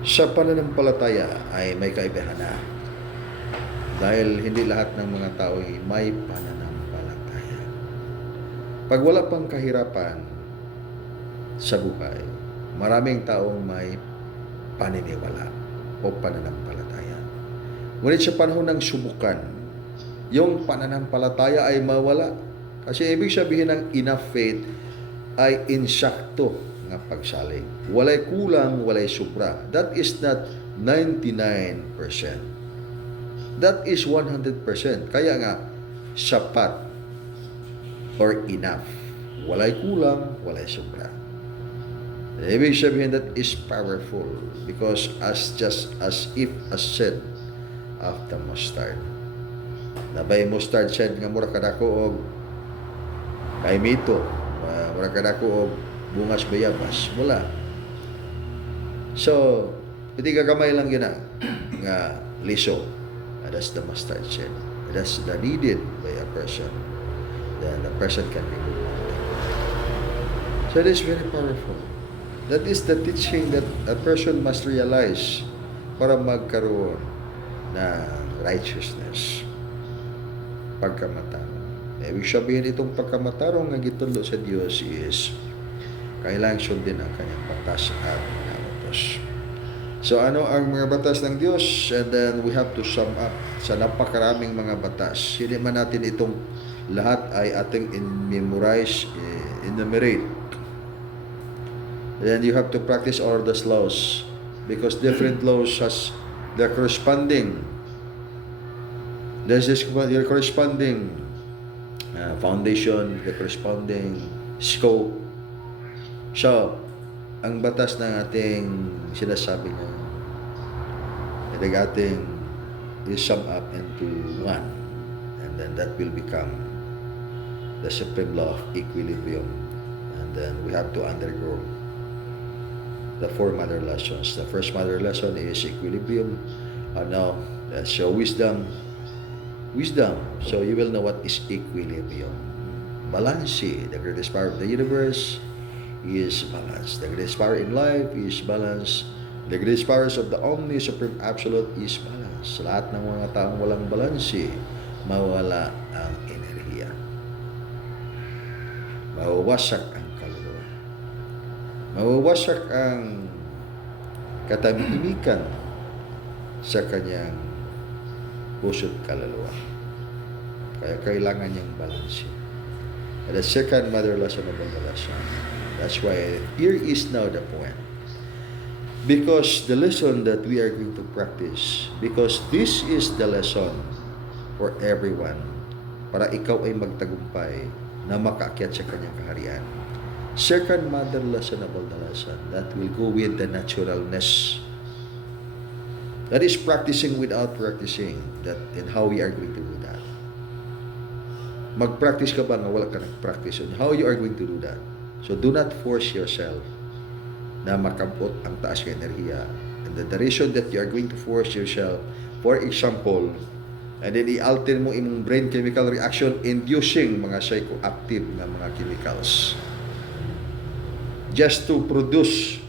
Sa pananampalataya ay may kaibahan na. Dahil hindi lahat ng mga tao ay may pananampalataya. Pag wala pang kahirapan sa buhay, maraming taong may paniniwala o pananampalataya. Ngunit sa panahon ng subukan, yung pananampalataya ay mawala. Kasi ibig sabihin ng enough faith ay insakto nga pagsalig. Walay kulang, walay sobra. That is not 99%. That is 100%. Kaya nga, sapat or enough. Walay kulang, walay sobra. Ibig sabihin that is powerful because just as if as said of the mustard. Nabay mustard said nga mura kadako og kay mito, mura kadako og bungas bayabas, wala. So, pwede ka kamay lang yun nga liso. That's the mustard seed. That's the needed by a person. Then the person can be good. So it is very powerful. That is the teaching that a person must realize para magkaroon na righteousness. Pagkamatarong. Ibig sabihin itong pagkamatarong na gitulo sa Diyos is kailangan sundin ang kanyang batas at mga utos. So ano ang mga batas ng Diyos? And then we have to sum up sa napakaraming mga batas. Hindi man natin itong lahat ay ating memorize, enumerate. Then you have to practice all those laws because different laws has their corresponding. There's this your corresponding foundation, the corresponding scope. So, ang batas ng ating sinasabi niya, ay ating is sum up into one. And then that will become the supreme law of equilibrium. And then we have to undergo the 4 mother lessons. The first mother lesson is equilibrium. Now, that's your wisdom. So you will know what is equilibrium. Balance. The greatest power of the universe is balance. The greatest power in life is balance. The greatest powers of the Omni Supreme Absolute is balance. Sa lahat ng mga taong walang balanse, mawala ang enerhiya. Mawawasak ang kaluluwa. Mawawasak ang katahimikan sa kanyang puso't kaluluwa. Kaya kailangan niyang balanse. And the second mother lesson of the lesson. That's why here is now the point. Because the lesson that we are going to practice, because this is the lesson for everyone, para ikaw ay magtagumpay na makaakyat sa kanyang kaharian. Second mother lesson of the lesson, that will go with the naturalness. That is practicing without practicing, that and how we are going to do that. Mag-practice ka ba na wala ka nag-practice on how you are going to do that? So do not force yourself na makabot ang taas ng enerhiya. And the reason that you are going to force yourself, for example, and then i-alter mo imong brain chemical reaction inducing mga psychoactive na mga chemicals. Just to produce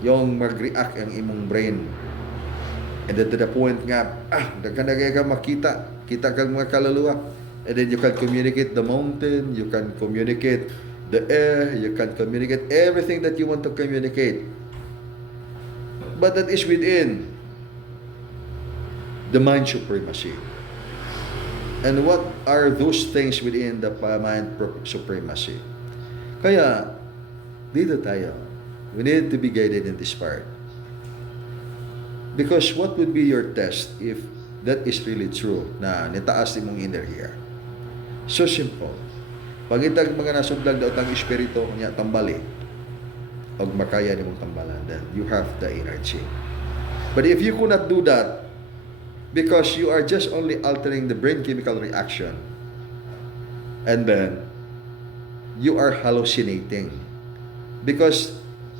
yung mag-react ang imong brain. And then to the point nga, nagkanagay ka makita, kita kang mga kaluluwa. And then you can communicate the mountain, you can communicate the air, you can communicate everything that you want to communicate. But that is within the mind supremacy. And what are those things within the mind supremacy? Kaya, dito tayo. We need to be guided in this part. Because what would be your test if that is really true na nitaas mong enerhiya? So simple. Pag itag mga nasudlag daw tang espiritu niya tambali og makaya nimong tambalan, then you have the energy. But if you could not do that because you are just only altering the brain chemical reaction and then you are hallucinating because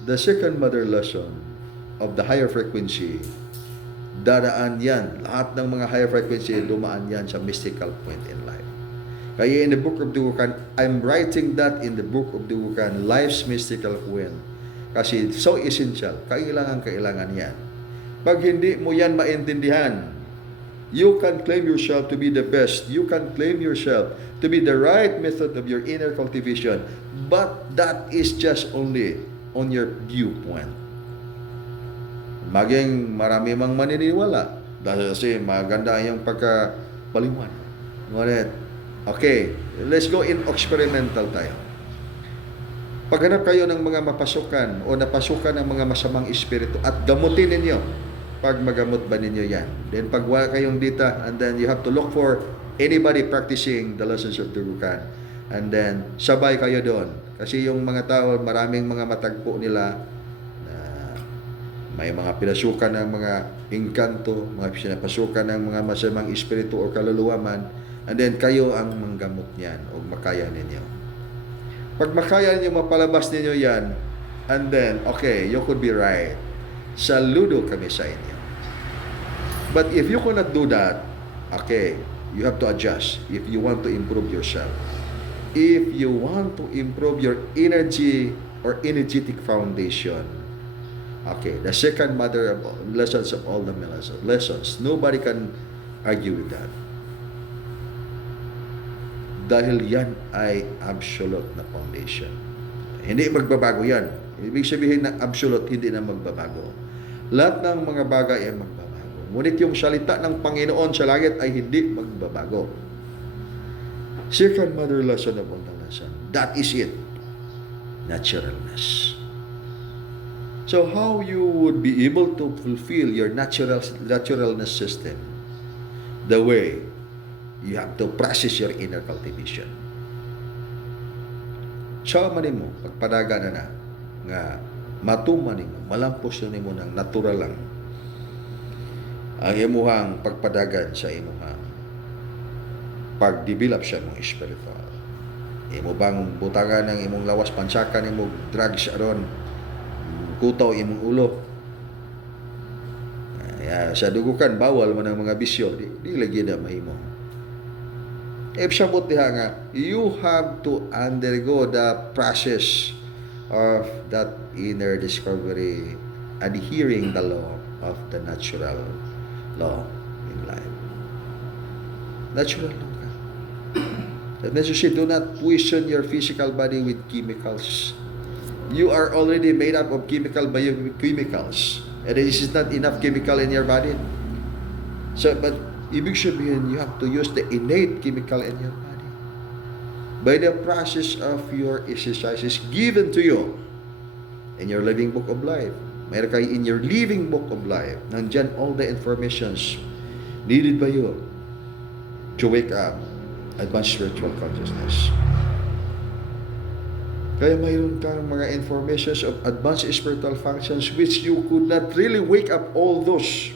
the second mother lesson of the higher frequency, daraan yan. Lahat ng mga higher frequency, dumaan yan sa mystical point in life. Kaya in the book of the Wukan, I'm writing that in the book of the Wukan, Life's Mystical Point. Kasi so essential, kailangan yan. Pag hindi mo yan maintindihan, you can claim yourself to be the best. You can claim yourself to be the right method of your inner cultivation. But that is just only on your viewpoint. Maging marami mang maniniwala dahil kasi maganda yung pagkapaliwan. Ngunit, okay, let's go in experimental tayo. Paghanap kayo ng mga mapasukan o napasukan ng mga masamang espiritu at gamutin ninyo. Pag magamot ba ninyo yan? Then pag wala kayong dita, and then you have to look for anybody practicing the lessons of the Wukan. And then, sabay kayo doon. Kasi yung mga tao, maraming mga matagpo nila na may mga pinasukan ng mga engkanto, mga pinapasukan ng mga masamang espiritu o kaluluwa man, and then kayo ang manggamot niyan o makaya ninyo. Pag makaya ninyo, mapalabas ninyo yan, and then, okay, you could be right. Saludo kami sa inyo. But if you cannot do that, okay, you have to adjust if you want to improve yourself. If you want to improve your energy or energetic foundation, okay, the second mother of lessons of all the lessons, nobody can argue with that. Dahil yan ay absolute na foundation. Hindi magbabago yan. Ibig sabihin na absolute, hindi na magbabago. Lahat ng mga bagay ay magbabago. Ngunit yung salita ng Panginoon sa langit ay hindi magbabago. Second mother lesson of all the lesson. That is it. Naturalness. So how you would be able to fulfill your naturalness system? The way you have to process your inner cultivation. Sa manin mo, pagpadaga na nga matuman mo, malampos na mo ng natural lang ang imuhang pagpadagan sa imuhang pag-develop siya mong spiritual. Imo bang butangan ng imong lawas pansakan imong drugs aron kutaw imong ulo. Sa dugukan bawal man ang mga bisyo, di lagi na mahimo. Sabot diha nga, you have to undergo the process of that inner discovery, adhering the law of the natural law in life. Natural law ka. That necessary, do not poison your physical body with chemicals. You are already made up of biochemicals. And this is not enough chemical in your body. So, but ibig sabihin, you have to use the innate chemical in your body. By the process of your exercises given to you in your living book of life. Mayroon kayo in your living book of life. Nandyan all the informations needed by you to wake up advanced spiritual consciousness. Kaya mayroon kang mga informations of advanced spiritual functions which you could not really wake up all those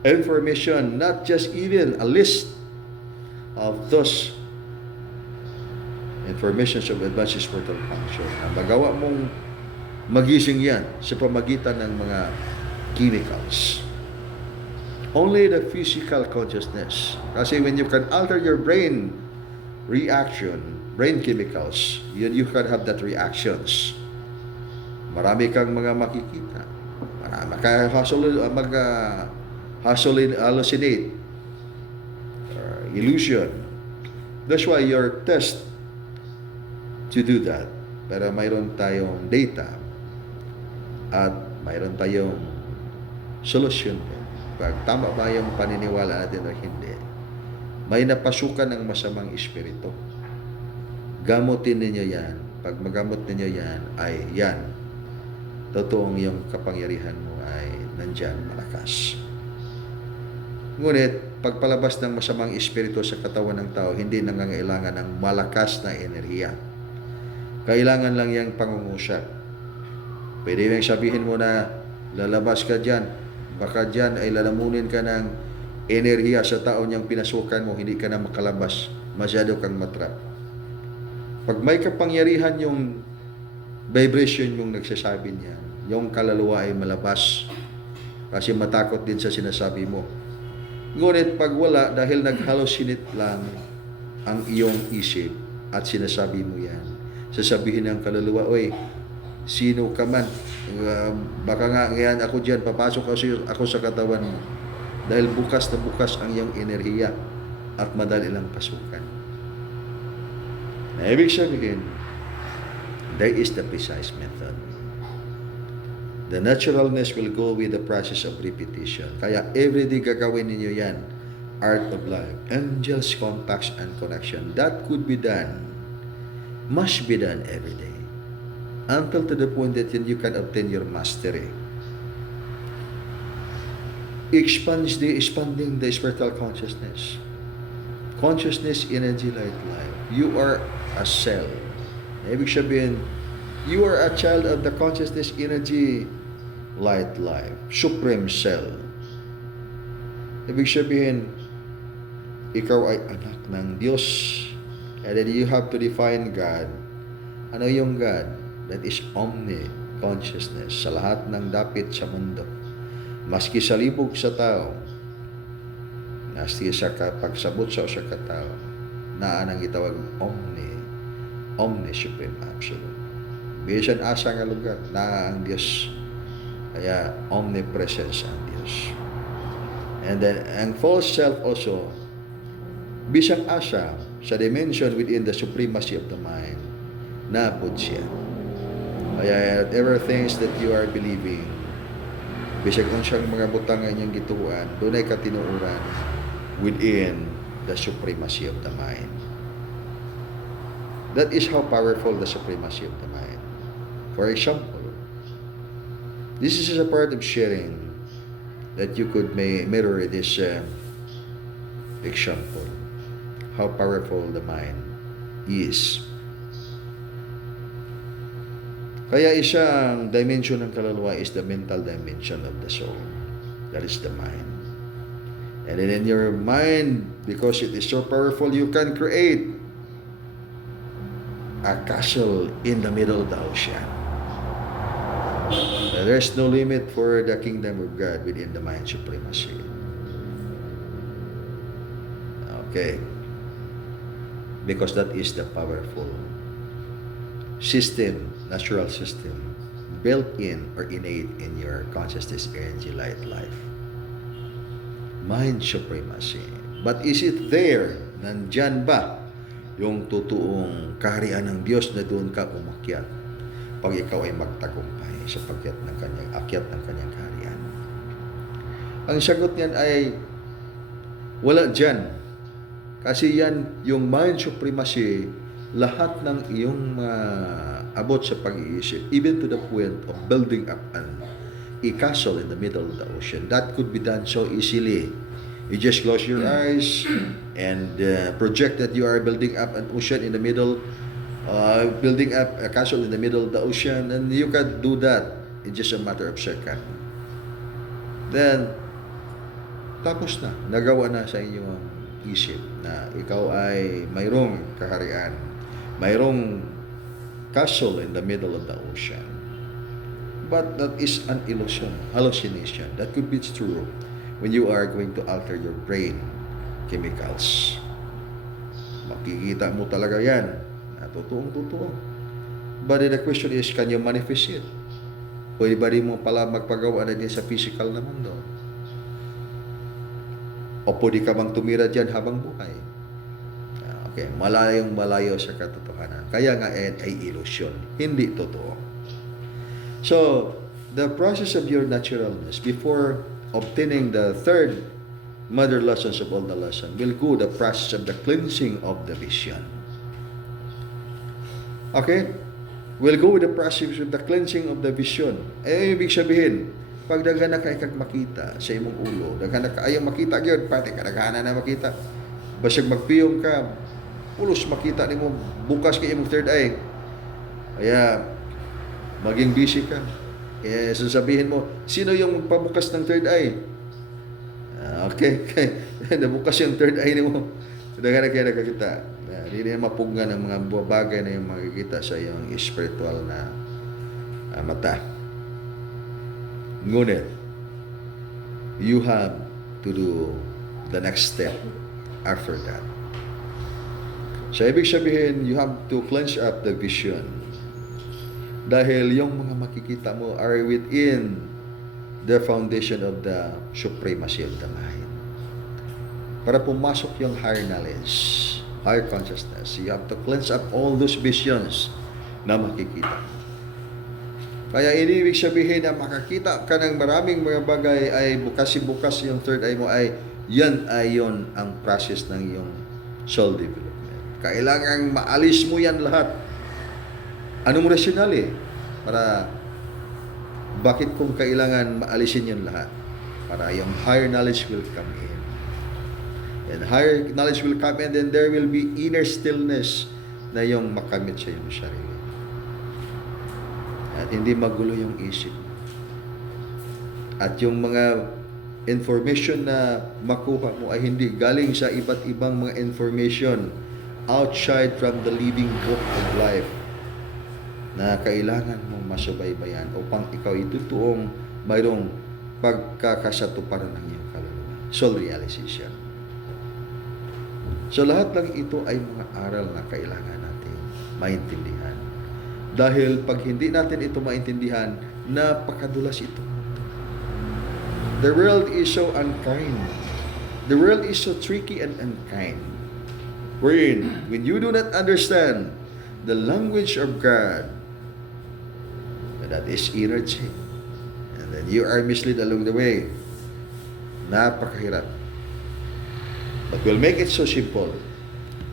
information, not just even a list of those informations of advanced spiritual function. Ang magawa mong magising yan sa pamagitan ng mga chemicals. Only the physical consciousness. Kasi when you can alter your brain reaction, brain chemicals, you can have that reactions. Marami kang mga makikita. Marami kang hallucinate, illusion. That's why your test to do that. Pero mayroon tayong data at mayroon tayong solution. Pag tama ba yung paniniwala natin o hindi, may napasukan ng masamang espiritu. Gamutin ninyo yan. Pag magamot ninyo yan, ay yan. Totoong yung kapangyarihan mo ay nandyan malakas. Ngunit, pagpalabas ng masamang espiritu sa katawan ng tao, hindi nangangailangan ng malakas na enerhiya. Kailangan lang yung pangungusap. Pwede yung sabihin mo na lalabas ka dyan, baka dyan ay lalamunin ka ng enerhiya sa tao niyang pinasukan mo, hindi ka na makalabas, masyado kang matrap. Pag may kapangyarihan yung vibration yung nagsasabi niya, yung kaluluwa ay malabas kasi matakot din sa sinasabi mo. Ngunit pag wala, dahil nag-hallucinate lang ang iyong isip at sinasabi mo yan, sasabihin ng kaluluwa, oy, sino ka man? Baka nga ngayon ako dyan, papasok ako sa katawan mo. Dahil bukas na bukas ang iyong enerhiya at madali lang pasukan. Na ibig sabihin, there is the precise method. The naturalness will go with the process of repetition. Kaya everyday gagawin ninyo yan. Art of life. Angels, contacts, and connection. That could be done. Must be done every day. Until to the point that you can obtain your mastery. Expanding the spiritual consciousness. Consciousness, energy, light, life. You are a cell. Ibig sabihin, you are a child of the consciousness, energy, light, life. Supreme cell. Ibig sabihin, ikaw ay anak ng Diyos. And then you have to define God. Ano yung God? That is omni-consciousness sa lahat ng dapit sa mundo. Maski sa libog sa tao, Nasti sa pagsabot sa usa ka tawo naa nang gitawag omni supreme absolute. Bisan asa nga lugar naa ang Dios. Kaya omnipresence ang Dios. And then ang false self also bisang asa sa dimension within the supremacy of the mind na pud siya. Kaya whatever things that you are believing, bisag unsang mga butang nga inyong gituan, dunay katinuoran within the supremacy of the mind. That is how powerful the supremacy of the mind. For example, this is a part of sharing that you could mirror this example. How powerful the mind is. Kaya isang dimension ng kaluluwa is the mental dimension of the soul. That is the mind. And then in your mind, because it is so powerful, you can create a castle in the middle of the ocean. There's no limit for the kingdom of God within the mind supremacy. Okay. Because that is the powerful system, natural system, built in or innate in your consciousness, energy, light, life. Mind supremacy. But is it there? Nandyan ba yung totoong kaharian ng Diyos na doon ka umakyat pag ikaw ay magtagumpay sa akyat ng kanyang kaharian? Ang sagot niyan ay wala dyan. Kasi yan, yung mind supremacy, lahat ng iyong abot sa pag-iisip, even to the point of building up a castle in the middle of the ocean, that could be done so easily. You just close your eyes and project that you are building up an ocean in the middle, building up a castle in the middle of the ocean, and you can do that in just a matter of second. Then, tapos na, nagawa na sa inyong isip na ikaw ay mayroong kaharian, mayroong castle in the middle of the ocean. But that is an illusion, hallucination. That could be true when you are going to alter your brain chemicals. Makikita mo talaga yan na totoong-totoo. But the question is, can you manifest it? Pwede ba rin mo pala magpagawa na din sa physical na mundo? O pwede ka bang tumira dyan habang buhay? Okay, malayo sa katotohanan. Kaya nga ay illusion, hindi totoo. So, the process of your naturalness before obtaining the third mother lessons of all the lessons will go the process of the cleansing of the vision. Okay? We'll go with the process of the cleansing of the vision. Ibig sabihin, pag daghan na kay kag makita sa imong ulo, daghan na kaayo makita gyud, pati kadaghanan na makita. Basig magpiyong ka, pulos makita nimo bukas kay imong third eye. Kaya maging busy ka. Kaya sasabihin mo, sino yung magpabukas ng third eye? Okay, nabukas yung third eye nimo. Daghan na kay nakakita. Hindi na mapugna ng mga bagay na yung makikita sa iyong spiritual na mata. Ngunit, you have to do the next step after that. So, ibig sabihin, you have to cleanse up the vision. Dahil yung mga makikita mo are within the foundation of the supremacy of the mind. Para pumasok yung higher knowledge, higher consciousness, you have to cleanse up all those visions na makikita. Kaya ibig sabihin na makakita ka ng maraming mga bagay ay bukas yung third eye mo ay yan ang process ng iyong soul development. Kailangan maalis mo yan lahat. Anong rationale? Para bakit kung kailangan maalisin yan lahat? Para yung higher knowledge will come in. And higher knowledge will come in, then there will be inner stillness na yung makamit sa iyong sarili. At hindi magulo yung isip. At yung mga information na makuha mo ay hindi galing sa iba't ibang mga information outside from the living book of life na kailangan mo masubaybayan upang ikaw itutuong mayroong pagkakasatuparan ng iyong kaluluwa. Soul realization. So lahat ng ito ay mga aral na kailangan natin maintindihan. Dahil pag hindi natin ito maintindihan, napakadulas ito. The world is so unkind. The world is so tricky and unkind. Wherein, when you do not understand the language of God, that is energy, and then you are misled along the way, napakahirap. But we'll make it so simple.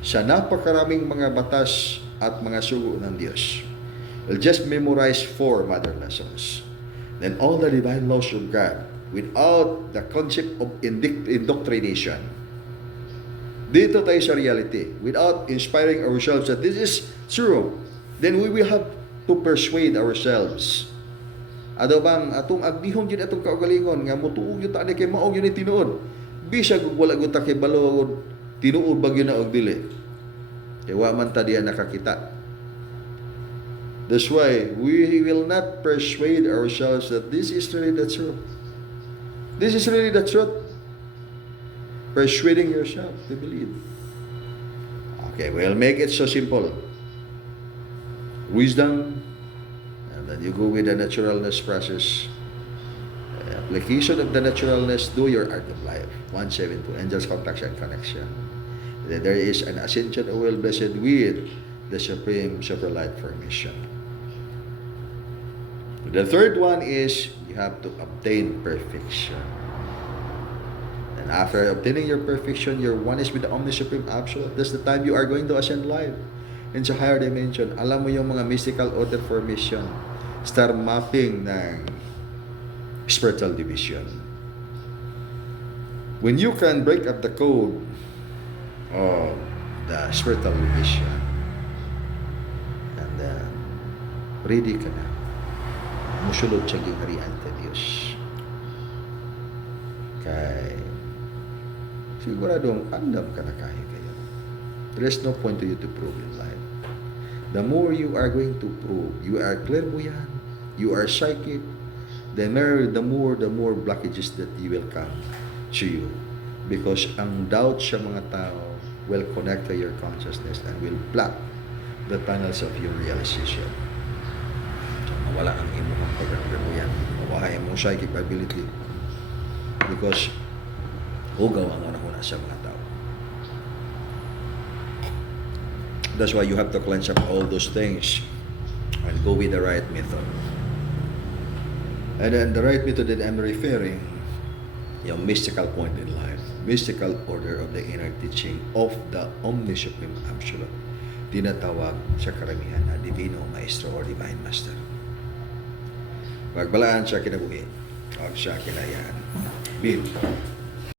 Sa napakaraming mga batas at mga sugo ng Diyos, we'll just memorize 4 mother lessons. Then all the divine laws of God, without the concept of indoctrination. Dito tayo sa reality, without inspiring ourselves that this is true, then we will have to persuade ourselves. Ado bang atong agnihon yun atong kaugalingon nga mutuog yun ta kay maog yun tinuod. Bisag ug wala gyud ta kay balod tinuod bagyo na og dili. Kay wa man ta diya nakakita. That's why we will not persuade ourselves that this is really the truth. This is really the truth. Persuading yourself to believe. Okay, we'll make it so simple. Wisdom, and then you go with the naturalness process. Application of the naturalness, do your art of life. 172, angels, contacts, and connection. And then there is an ascension oil blessed with the supreme super light formation. The third one is you have to obtain perfection. And after obtaining your perfection, your oneness with the Omni Supreme Absolute, that's the time you are going to ascend live in sa higher dimension. Alam mo yung mga mystical order formation, star mapping ng spiritual division. When you can break up the code of the spiritual division, and then ready ka na, musulod siya yung harian sa Diyos. Kay siguradong andam ka na kaya kayo. There is no point to you to prove in life. The more you are going to prove, you are clairvoyant, you are psychic, the more blockages that you will come to you. Because ang doubt sa mga tao will connect to your consciousness and will block the tunnels of your realization. So, mawala ang imong pag-clairvoyant, mawala ang imong psychic ability. Because hugaw ang una-una sa mga tao. That's why you have to cleanse up all those things and go with the right method. And then the right method that I'm referring, yung mystical point in life, mystical order of the inner teaching of the Omni Supreme Absolute, tinatawag sa karamihan na Divino Maestro or Divine Master. Pagbalaan siya kinabuhi, o siya kinayaan. Bin.